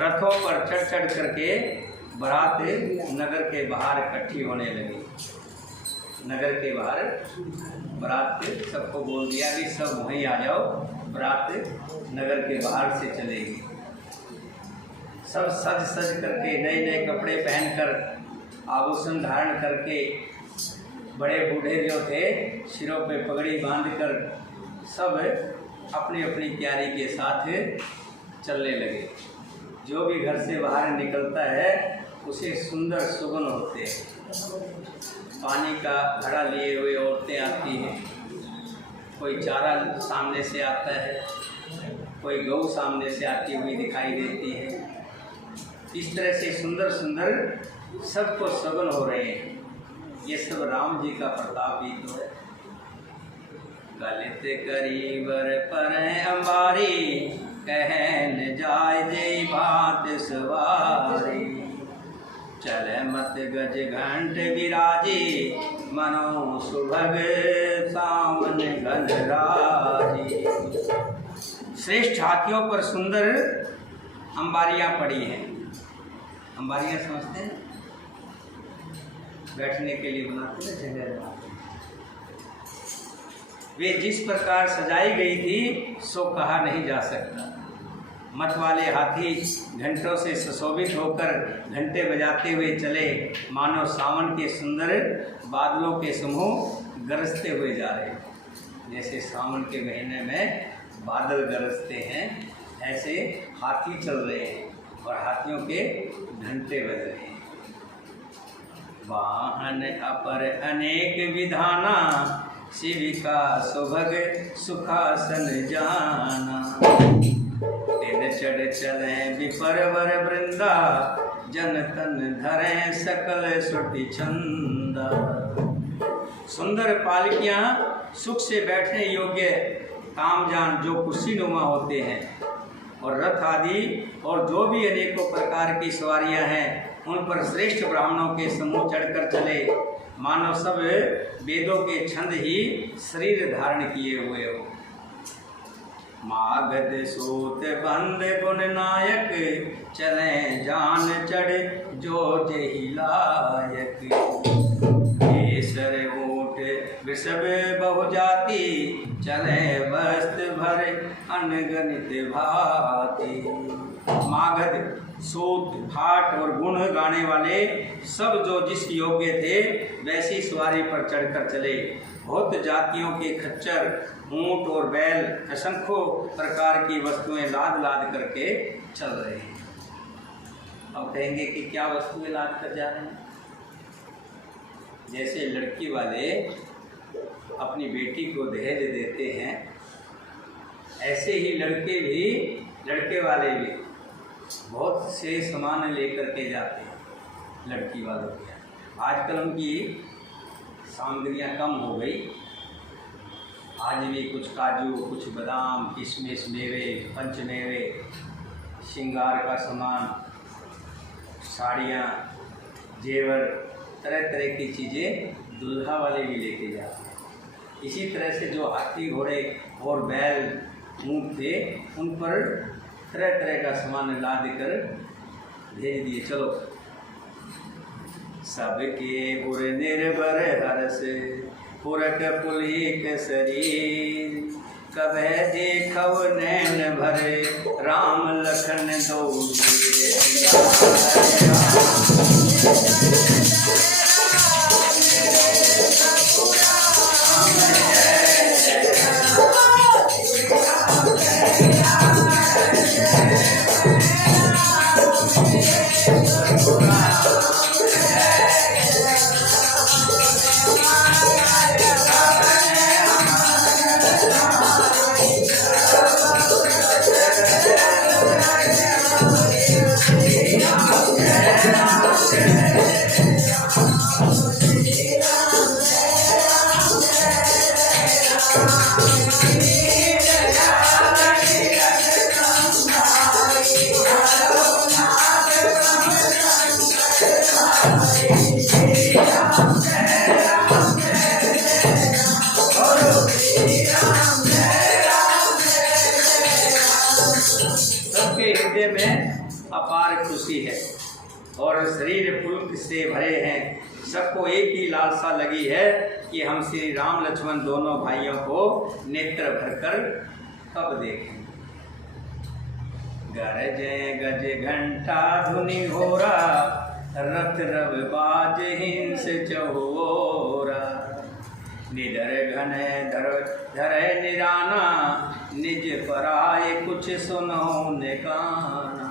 रथों पर चढ़ चढ़ करके बारात नगर के बाहर इकट्ठी होने लगी। नगर के बाहर बारात सबको बोल दिया कि सब वहीं आ जाओ, बारात नगर के बाहर से चलेगी। सब सज सज करके नए नए कपड़े पहनकर, आभूषण धारण करके, बड़े बूढ़े जो थे सिरों पे पगड़ी बांधकर सब अपनी अपनी तैयारी के साथ चलने लगे। जो भी घर से बाहर निकलता है उसे सुंदर सुगंध होते हैं। पानी का घड़ा लिए हुए औरतें आती हैं, कोई चारा सामने से आता है, कोई गऊ सामने से आती हुई दिखाई देती है। इस तरह से सुंदर सुंदर सबको सगुन हो रहे हैं। ये सब राम जी का प्रताप ही तो है। गलित करीबर पर अंबारी, कहन जाय जय भात सवारी। चले मत गज घंट विराजी, मनो सुभग सामन घन राजी। श्रेष्ठ हाथियों पर सुंदर अंबारियां पड़ी हैं। अंबारियां समझते हैं, बैठने के लिए बनाते हैं जगह। वे जिस प्रकार सजाई गई थी सो कहा नहीं जा सकता। मत वाले हाथी घंटों से सुशोभित होकर घंटे बजाते हुए चले, मानो सावन के सुंदर बादलों के समूह गरजते हुए जा रहे। जैसे सावन के महीने में बादल गरजते हैं, ऐसे हाथी चल रहे हैं और हाथियों के घंटे बज रहे हैं। वाहन अपर अनेक विधाना, शिविका सुभग सुखासन जाना। दिन चढ़ चले विपरवर वृंदा, जन तन धरे सकल श्रुति छंदा। सुंदर पालकियां सुख से बैठने योग्य तामजान जो कुर्सीनुमा होते हैं, और रथ आदि और जो भी अनेकों प्रकार की सवारियां हैं, उन पर श्रेष्ठ ब्राह्मणों के समूह चढ़कर चले, मानो सब वेदों के छंद ही शरीर धारण किए हुए हो। मागध सूत बंद गुण नायक, चले जान चढ़ जो जेहि लायक। केसर ऊंट वृषभ बहुजाति, चले वस्त्र भर अनगनित भांति। मागध सूत ठाट और गुण गाने वाले सब जो जिस योग्य थे, वैसी सवारी पर चढ़कर चले। बहुत जातियों के खच्चर, ऊंट और बैल, असंख्यों प्रकार की वस्तुएं लाद लाद करके चल रहे हैं। अब कहेंगे कि क्या वस्तुएं लाद कर जा रहे हैं? जैसे लड़की वाले अपनी बेटी को दहेज देते हैं, ऐसे ही लड़के वाले भी बहुत से सामान लेकर के जाते हैं लड़की वालों के। आजकल उनकी सामग्रियाँ कम हो गई। आज भी कुछ काजू, कुछ बादाम, किशमिश, मेवे, पंचमेवे, श्रृंगार का सामान, साड़ियाँ, जेवर, तरह तरह की चीज़ें दुल्हा वाले भी लेके जाते हैं। इसी तरह से जो हाथी, घोड़े और बैल, ऊँट थे, उन पर तरह तरह का सामान लाद कर भेज दिए। चलो सबके पुर निर्भर हर्ष, पुरक पुलिक शरीर। कभे देखव नैन भरे, राम लखन दो अपार खुशी है और शरीर पुलक से भरे हैं। सबको एक ही लालसा लगी है कि हम श्री राम लक्ष्मण दोनों भाइयों को नेत्र भरकर कब देखें। गरजे गज घंटा धुनि होरा, रथ रव बाज हिंस चहोरा। निडर घन धरे निराना, निज पराय कुछ सुनो ने काना।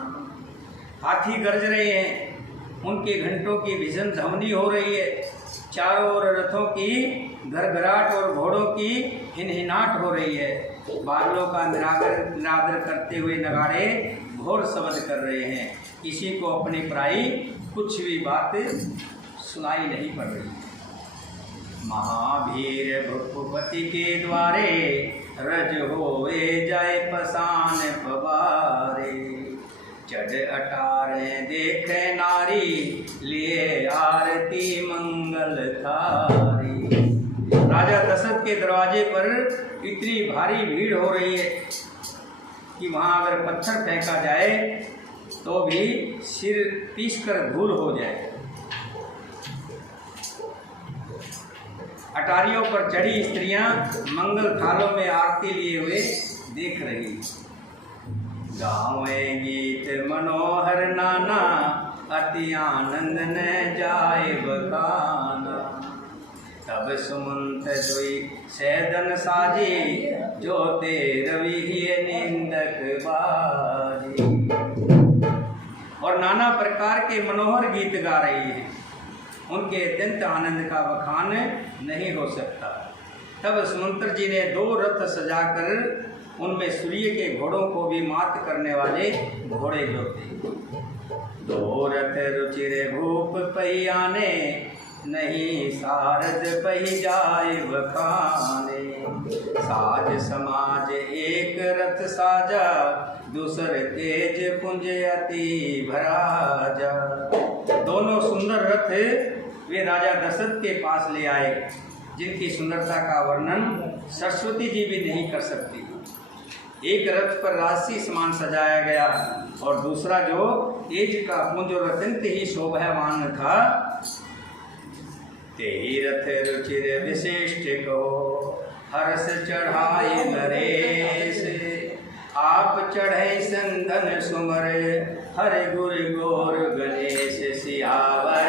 हाथी गरज रहे हैं, उनके घंटों की भीषण ध्वनि हो रही है। चारों ओर रथों की घरघराहट और घोड़ों की हिनहिनाहट हो रही है। बादलों का निरादर करते हुए नगाड़े घोर शब्द कर रहे हैं। किसी को अपनी पराई कुछ भी बात सुनाई नहीं पड़ रही। महावीर भूपति के द्वारे, रज होए जाए पसान पवारे। चढ़ अटारे देखे नारी, लिए आरती मंगल थारी। राजा दशरथ के दरवाजे पर इतनी भारी भीड़ हो रही है कि वहाँ अगर पत्थर फेंका जाए तो भी सिर पीसकर धूल हो जाए। अटारियों पर चढ़ी स्त्रियां मंगल थालों में आरती लिए हुए देख रही। गावे गीत मनोहर नाना, अति आनंद न जाए बखाना। तब सुमंत दुई सैदन साजी, जो ते रवि निंदक बाजी। और नाना प्रकार के मनोहर गीत गा रही है, उनके अत्यंत आनंद का बखान नहीं हो सकता। तब सुमंत्र जी ने 2 रथ सजाकर उनमें सूर्य के घोड़ों को भी मात करने वाले घोड़े जोते। 2 रथ रुचिर भूप पहियाने, नहीं सारद पही जाए बखाने। साज समाज एक रथ साजा, दूसर तेज पुंज अति भराजा। दोनों सुंदर रथ वे राजा दशरथ के पास ले आए, जिनकी सुंदरता का वर्णन सरस्वती जी भी नहीं कर सकती। एक रथ पर राशि समान सजाया गया और दूसरा जो तेज का पुंज और अत्यंत ही शोभावान था। तेहि रथ रुचिर विशिष्ट को, हर्ष चढ़ाए नरेश। आप चढ़े संदन सुमर, हरे गुर गोर गणेश। सियावर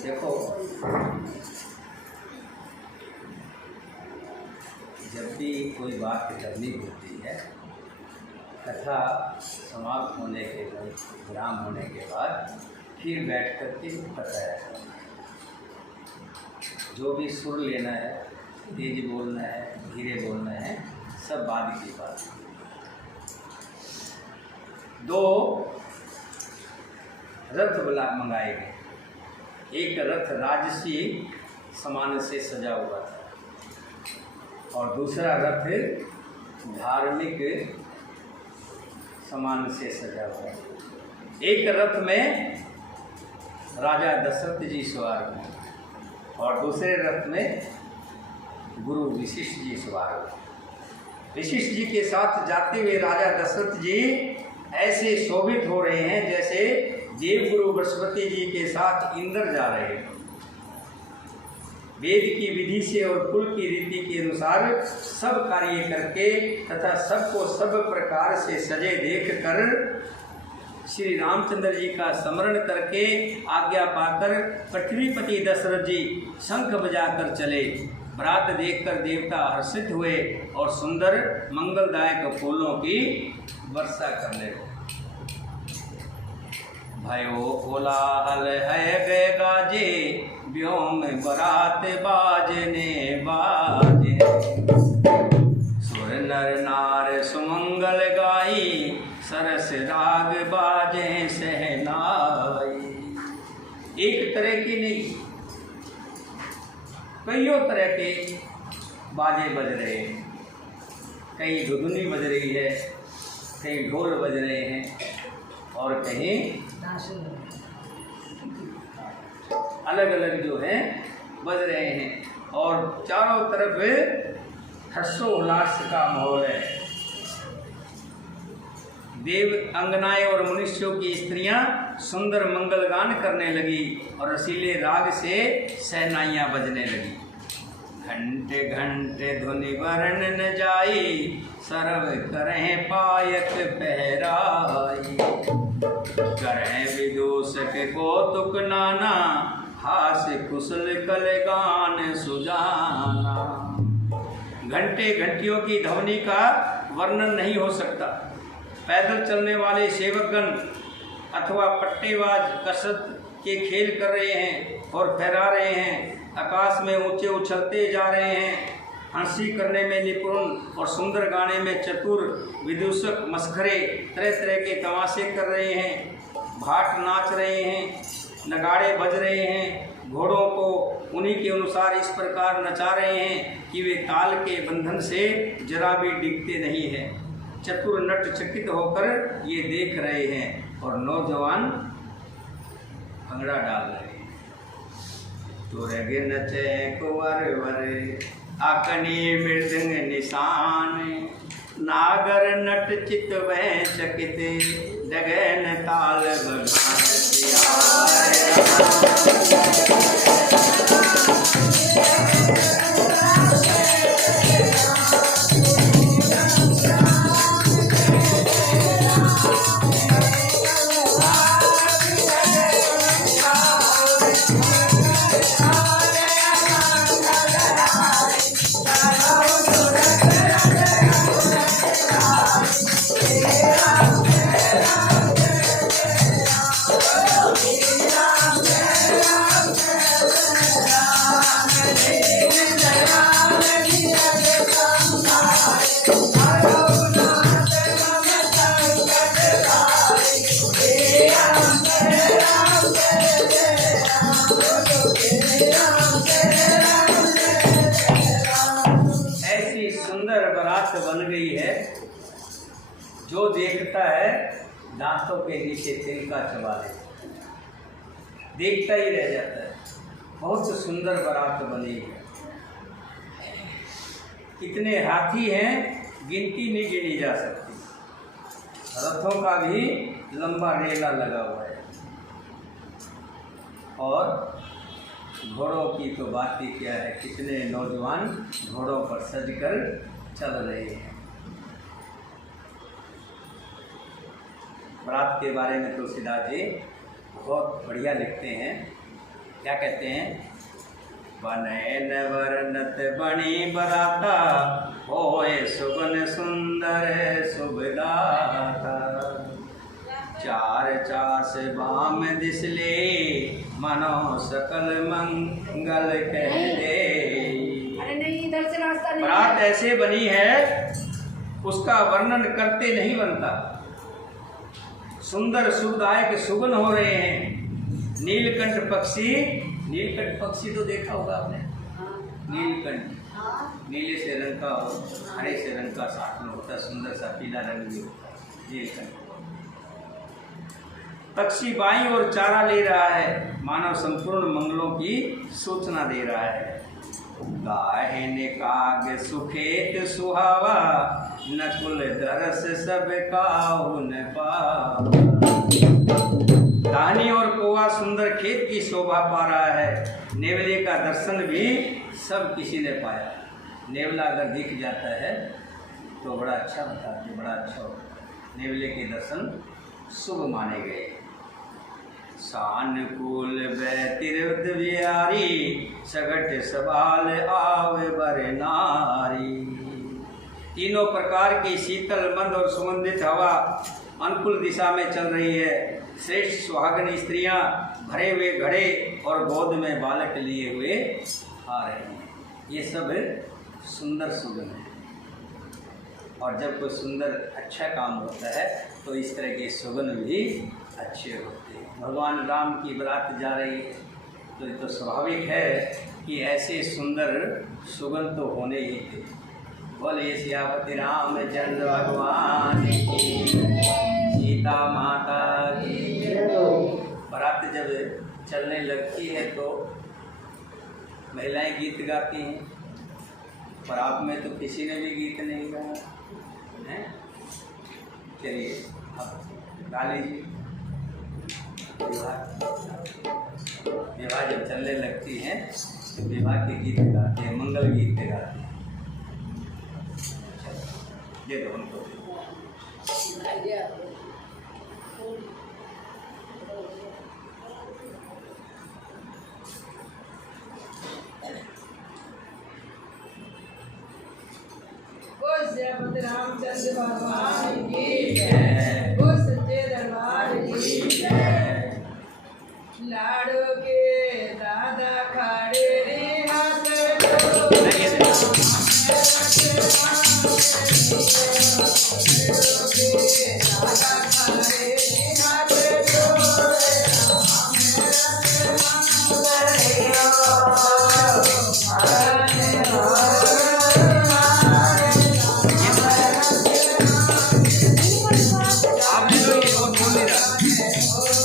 देखो, जब भी कोई बात करनी होती है, कथा समाप्त होने के बाद, विराम होने के बाद फिर बैठ कर के बताया जाता है। जो भी सुर लेना है, तेज बोलना है, धीरे बोलना है, सब बाद की बात। 2 रथ मंगाए गए। एक रथ राजसी सामान से सजा हुआ था और दूसरा रथ धार्मिक सामान से सजा हुआ था। एक रथ में राजा दशरथ जी सवार हुए और दूसरे रथ में गुरु वशिष्ठ जी सवार हुए। वशिष्ठ जी के साथ जाते हुए राजा दशरथ जी ऐसे शोभित हो रहे हैं जैसे देवगुरु बृहस्पति जी के साथ इंद्र जा रहे हैं। वेद की विधि से और कुल की रीति के अनुसार सब कार्य करके तथा सबको सब प्रकार से सजे देख कर श्री रामचंद्र जी का स्मरण करके आज्ञा पाकर पृथ्वीपति दशरथ जी शंख बजाकर चले। बरात देखकर देवता हर्षित हुए और सुंदर मंगलदायक फूलों की वर्षा करने लगे। भयो कोलाहल है गे गाजे, व्योम बरात बाजने बाजे। सुर नर नार सुमंगल गाई, सरस राग बाजे सहनाई। एक तरह की नहीं, कईयों तरह के बाजे बज रहे हैं। कहीं धुधुनी बज रही है, कहीं ढोल बज रहे हैं और कहीं अलग अलग जो हैं बज रहे हैं और चारों तरफ हर्षोल्लास का माहौल है। देव अंगनाएं और मनुष्यों की स्त्रियां सुंदर मंगल गान करने लगी और रसीले राग से सहनाइयां बजने लगी। घंटे घंटे धुनि वरण न जाई, सर्व करें पायक पहराई। करें विदूषक कौतुक नाना, हास कुशल कल गान सुजाना। घंटे घंटियों की ध्वनि का वर्णन नहीं हो सकता। पैदल चलने वाले सेवकगण अथवा पट्टेबाज कसरत के खेल कर रहे हैं और फहरा रहे हैं। आकाश में ऊंचे उछलते जा रहे हैं। हंसी करने में निपुण और सुंदर गाने में चतुर विदूषक मस्खरे तरह तरह के तमाशे कर रहे हैं, भाट नाच रहे हैं, नगाड़े बज रहे हैं, घोड़ों को उन्हीं के अनुसार इस प्रकार नचा रहे हैं कि वे ताल के बंधन से जरा भी डिगते नहीं हैं। चतुर नट चकित होकर ये देख रहे हैं और नौजवान भंगड़ा डाल रहे हैं। तुरगे नचे कुंवर वर आकनी मृदंग निशान, नागर नट चित वह चकित डगन ताल भगवान। बन गई है, जो देखता है दांतों के नीचे तिनका चबा लेता है, देखता ही रह जाता है। बहुत सुंदर बारात बनी है। कितने हाथी हैं गिनती नहीं गिनी जा सकती। रथों का भी लंबा रेला लगा हुआ है और घोड़ों की तो बात ही क्या है। कितने नौजवान घोड़ों पर सजकर चल रहे हैं। बारात के बारे में तुलसीदास जी बहुत बढ़िया लिखते हैं। क्या कहते हैं? बनैन वर्णत बणी बराता, होए सुगन सुंदर सुभदाता। चार चास बाम दिसले, मनो सकल मंगल कह दे। बारात ऐसे बनी है उसका वर्णन करते नहीं बनता। सुंदर सुखदायक सुगन हो रहे हैं। नीलकंठ पक्षी तो देखा होगा आपने। नीलकंठ नीले से रंग का हो, हरे से रंग का साथ में होता है, सुंदर सा पीला रंग भी होता है नीलकंठ। पक्षी बाई और चारा ले रहा है, मानव संपूर्ण मंगलों की सूचना दे रहा है। गाहिन काग सुखेत सुहावा, नकुल दरस सब काहु न पावा। दानी और कौवा सुंदर खेत की शोभा पा रहा है। नेवले का दर्शन भी सब किसी ने पाया। नेवला अगर दिख जाता है तो बड़ा अच्छा बताते, बड़ा अच्छा होता है। नेवले के दर्शन शुभ माने गए। सानुकूल बैतिरुद विहारी, सगट सवाल आवे बर नारी। तीनों प्रकार की शीतल मंद और सुगंधित हवा अनुकूल दिशा में चल रही है। श्रेष्ठ सुहागन स्त्रियां भरे हुए घड़े और गोद में बालक लिए हुए आ रहे हैं। ये सब सुंदर सुगंध है। और जब कोई सुंदर अच्छा काम होता है तो इस तरह के सुगंध भी अच्छे होते हैं। भगवान राम की बारात जा रही है तो ये तो स्वाभाविक है कि ऐसे सुंदर सुगंध तो होने ही थे। बोले सियापति रामचंद्र भगवान की, सीता माता की। बारात जब चलने लगती है तो महिलाएं गीत गाती हैं, पर आप में तो किसी ने भी गीत नहीं गाया है। चलिए अब गा लीजिए। विवाह जब चलने लगती हैं तो विवाह के गीत गाते हैं, मंगल गीत गाते हैं। ये तो हमको रामचंद्र भगवान की जय, वो सच्चे दरबार की जय। लाड़ो के दादा खड़े रे हाथ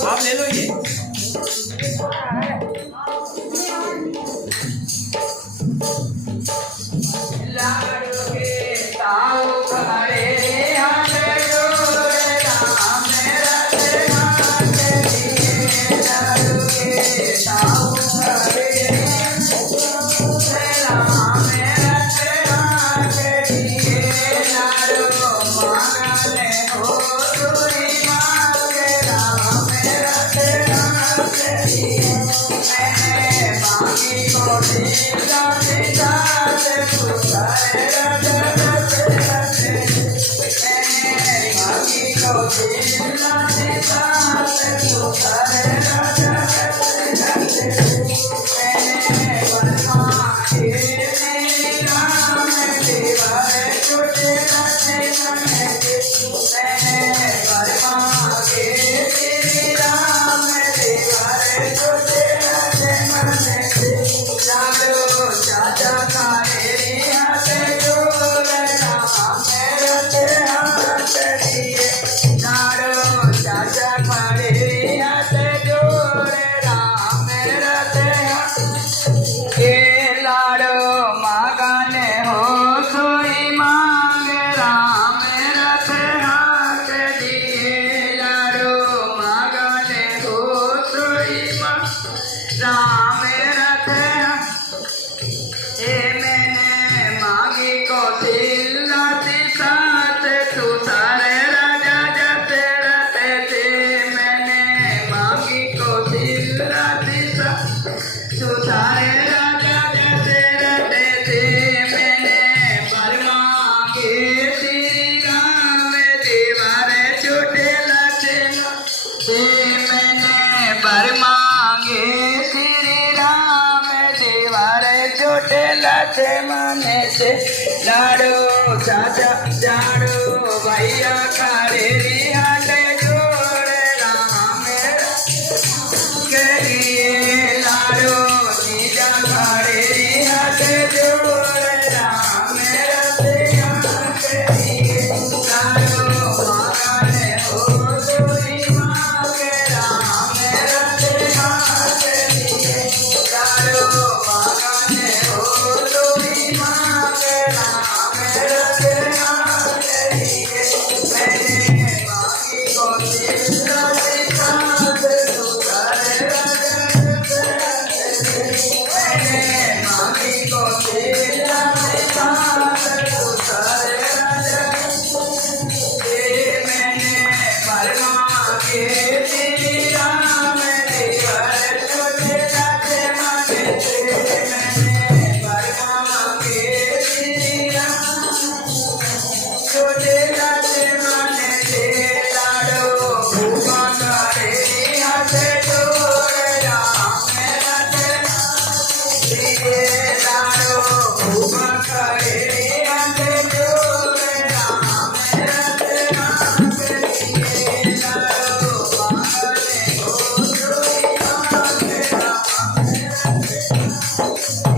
आप ले लो ये। लाडू के ताऊ घरे हाथ जोड़े राम रत हाथ दिए। लाडू के ताऊ घरे राम रत हाथ दिए। लाडू मांगले हो तुरी मांगे राम रत हाथ दिए। मैंने मांगी को दिला दिला से पुकारे राजा रते रते। मैंने मांगी को दिला दिला से पुकारे राजा रते रते। मैंने बनवाए मेरी राम दीवारे छोटे रते रते। मैंने बनवाए मेरी राम दीवारे छोटे रते रते। लाडू चाचा खारे हाथ जोड़े राम रते हाथ दिए। लाडू चाचा खारे हाथ जोड़े राम रते हाथ। ये लाडू मांगने हो सोई मांगे राम रते हाथ दिए। लाडू मांगने हो सोई मांग राम रते हाथ। मैंने मांगी को दिला साथ तू तारे राजा जते रते थे। मैंने मांगी को दिला साथ तू तारे राजा जते रते थे। मैंने पर मांगे श्री राम दीवारे छोटे लते थे। मैंने पर मांगे श्री राम दीवारे छोटे लते मने से। लाडू चाचा जाडू भैया खारे हाथ जोड़े राम के लिए। लाडू जीजा खारे हाथ जोड़े राम रते हाथ दिए। लाडू मांगने हो सोई मांगे राम रते हाथ दिए। लाडू मांगने हो सोई मांगे राम रते हाथ दिए। मैंने मांगी को दिला साथ तू तारे राजा रते रते। मैंने मांगी को दिला साथ तू तारे राजा। मैंने पर मांगे श्री राम दीवारे छोटे लते मांगे थे। मैंने पर मांगे श्री राम छोटे लते मांगे थे। लाडू भूखा करे हाथ जोड़े राम रते दिए। लाडू भूखा करे हाथ जोड़े राम रते हाथ दिए। लाडू मांगने हो सोई मांगे राम रते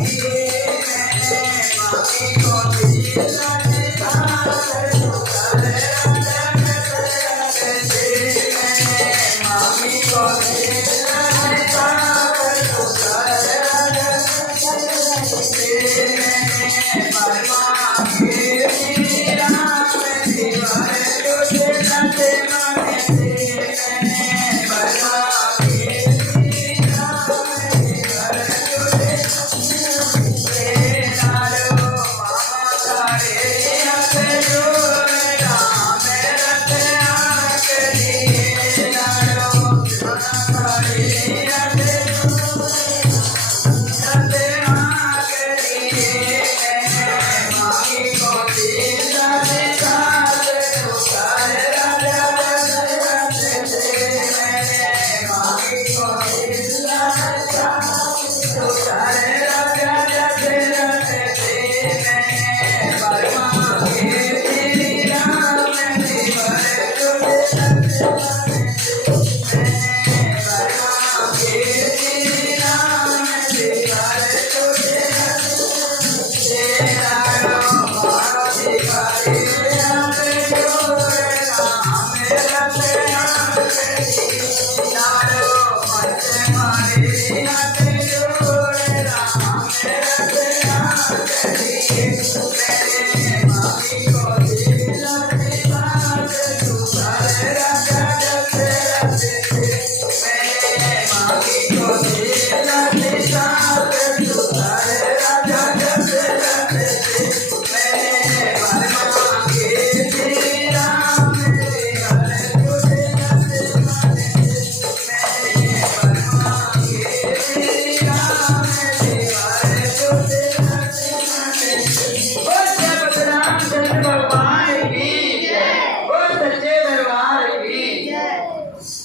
दिए। मैंने मांगी को दिला साथ तू तारे राजा रते रते। मैंने मांगी को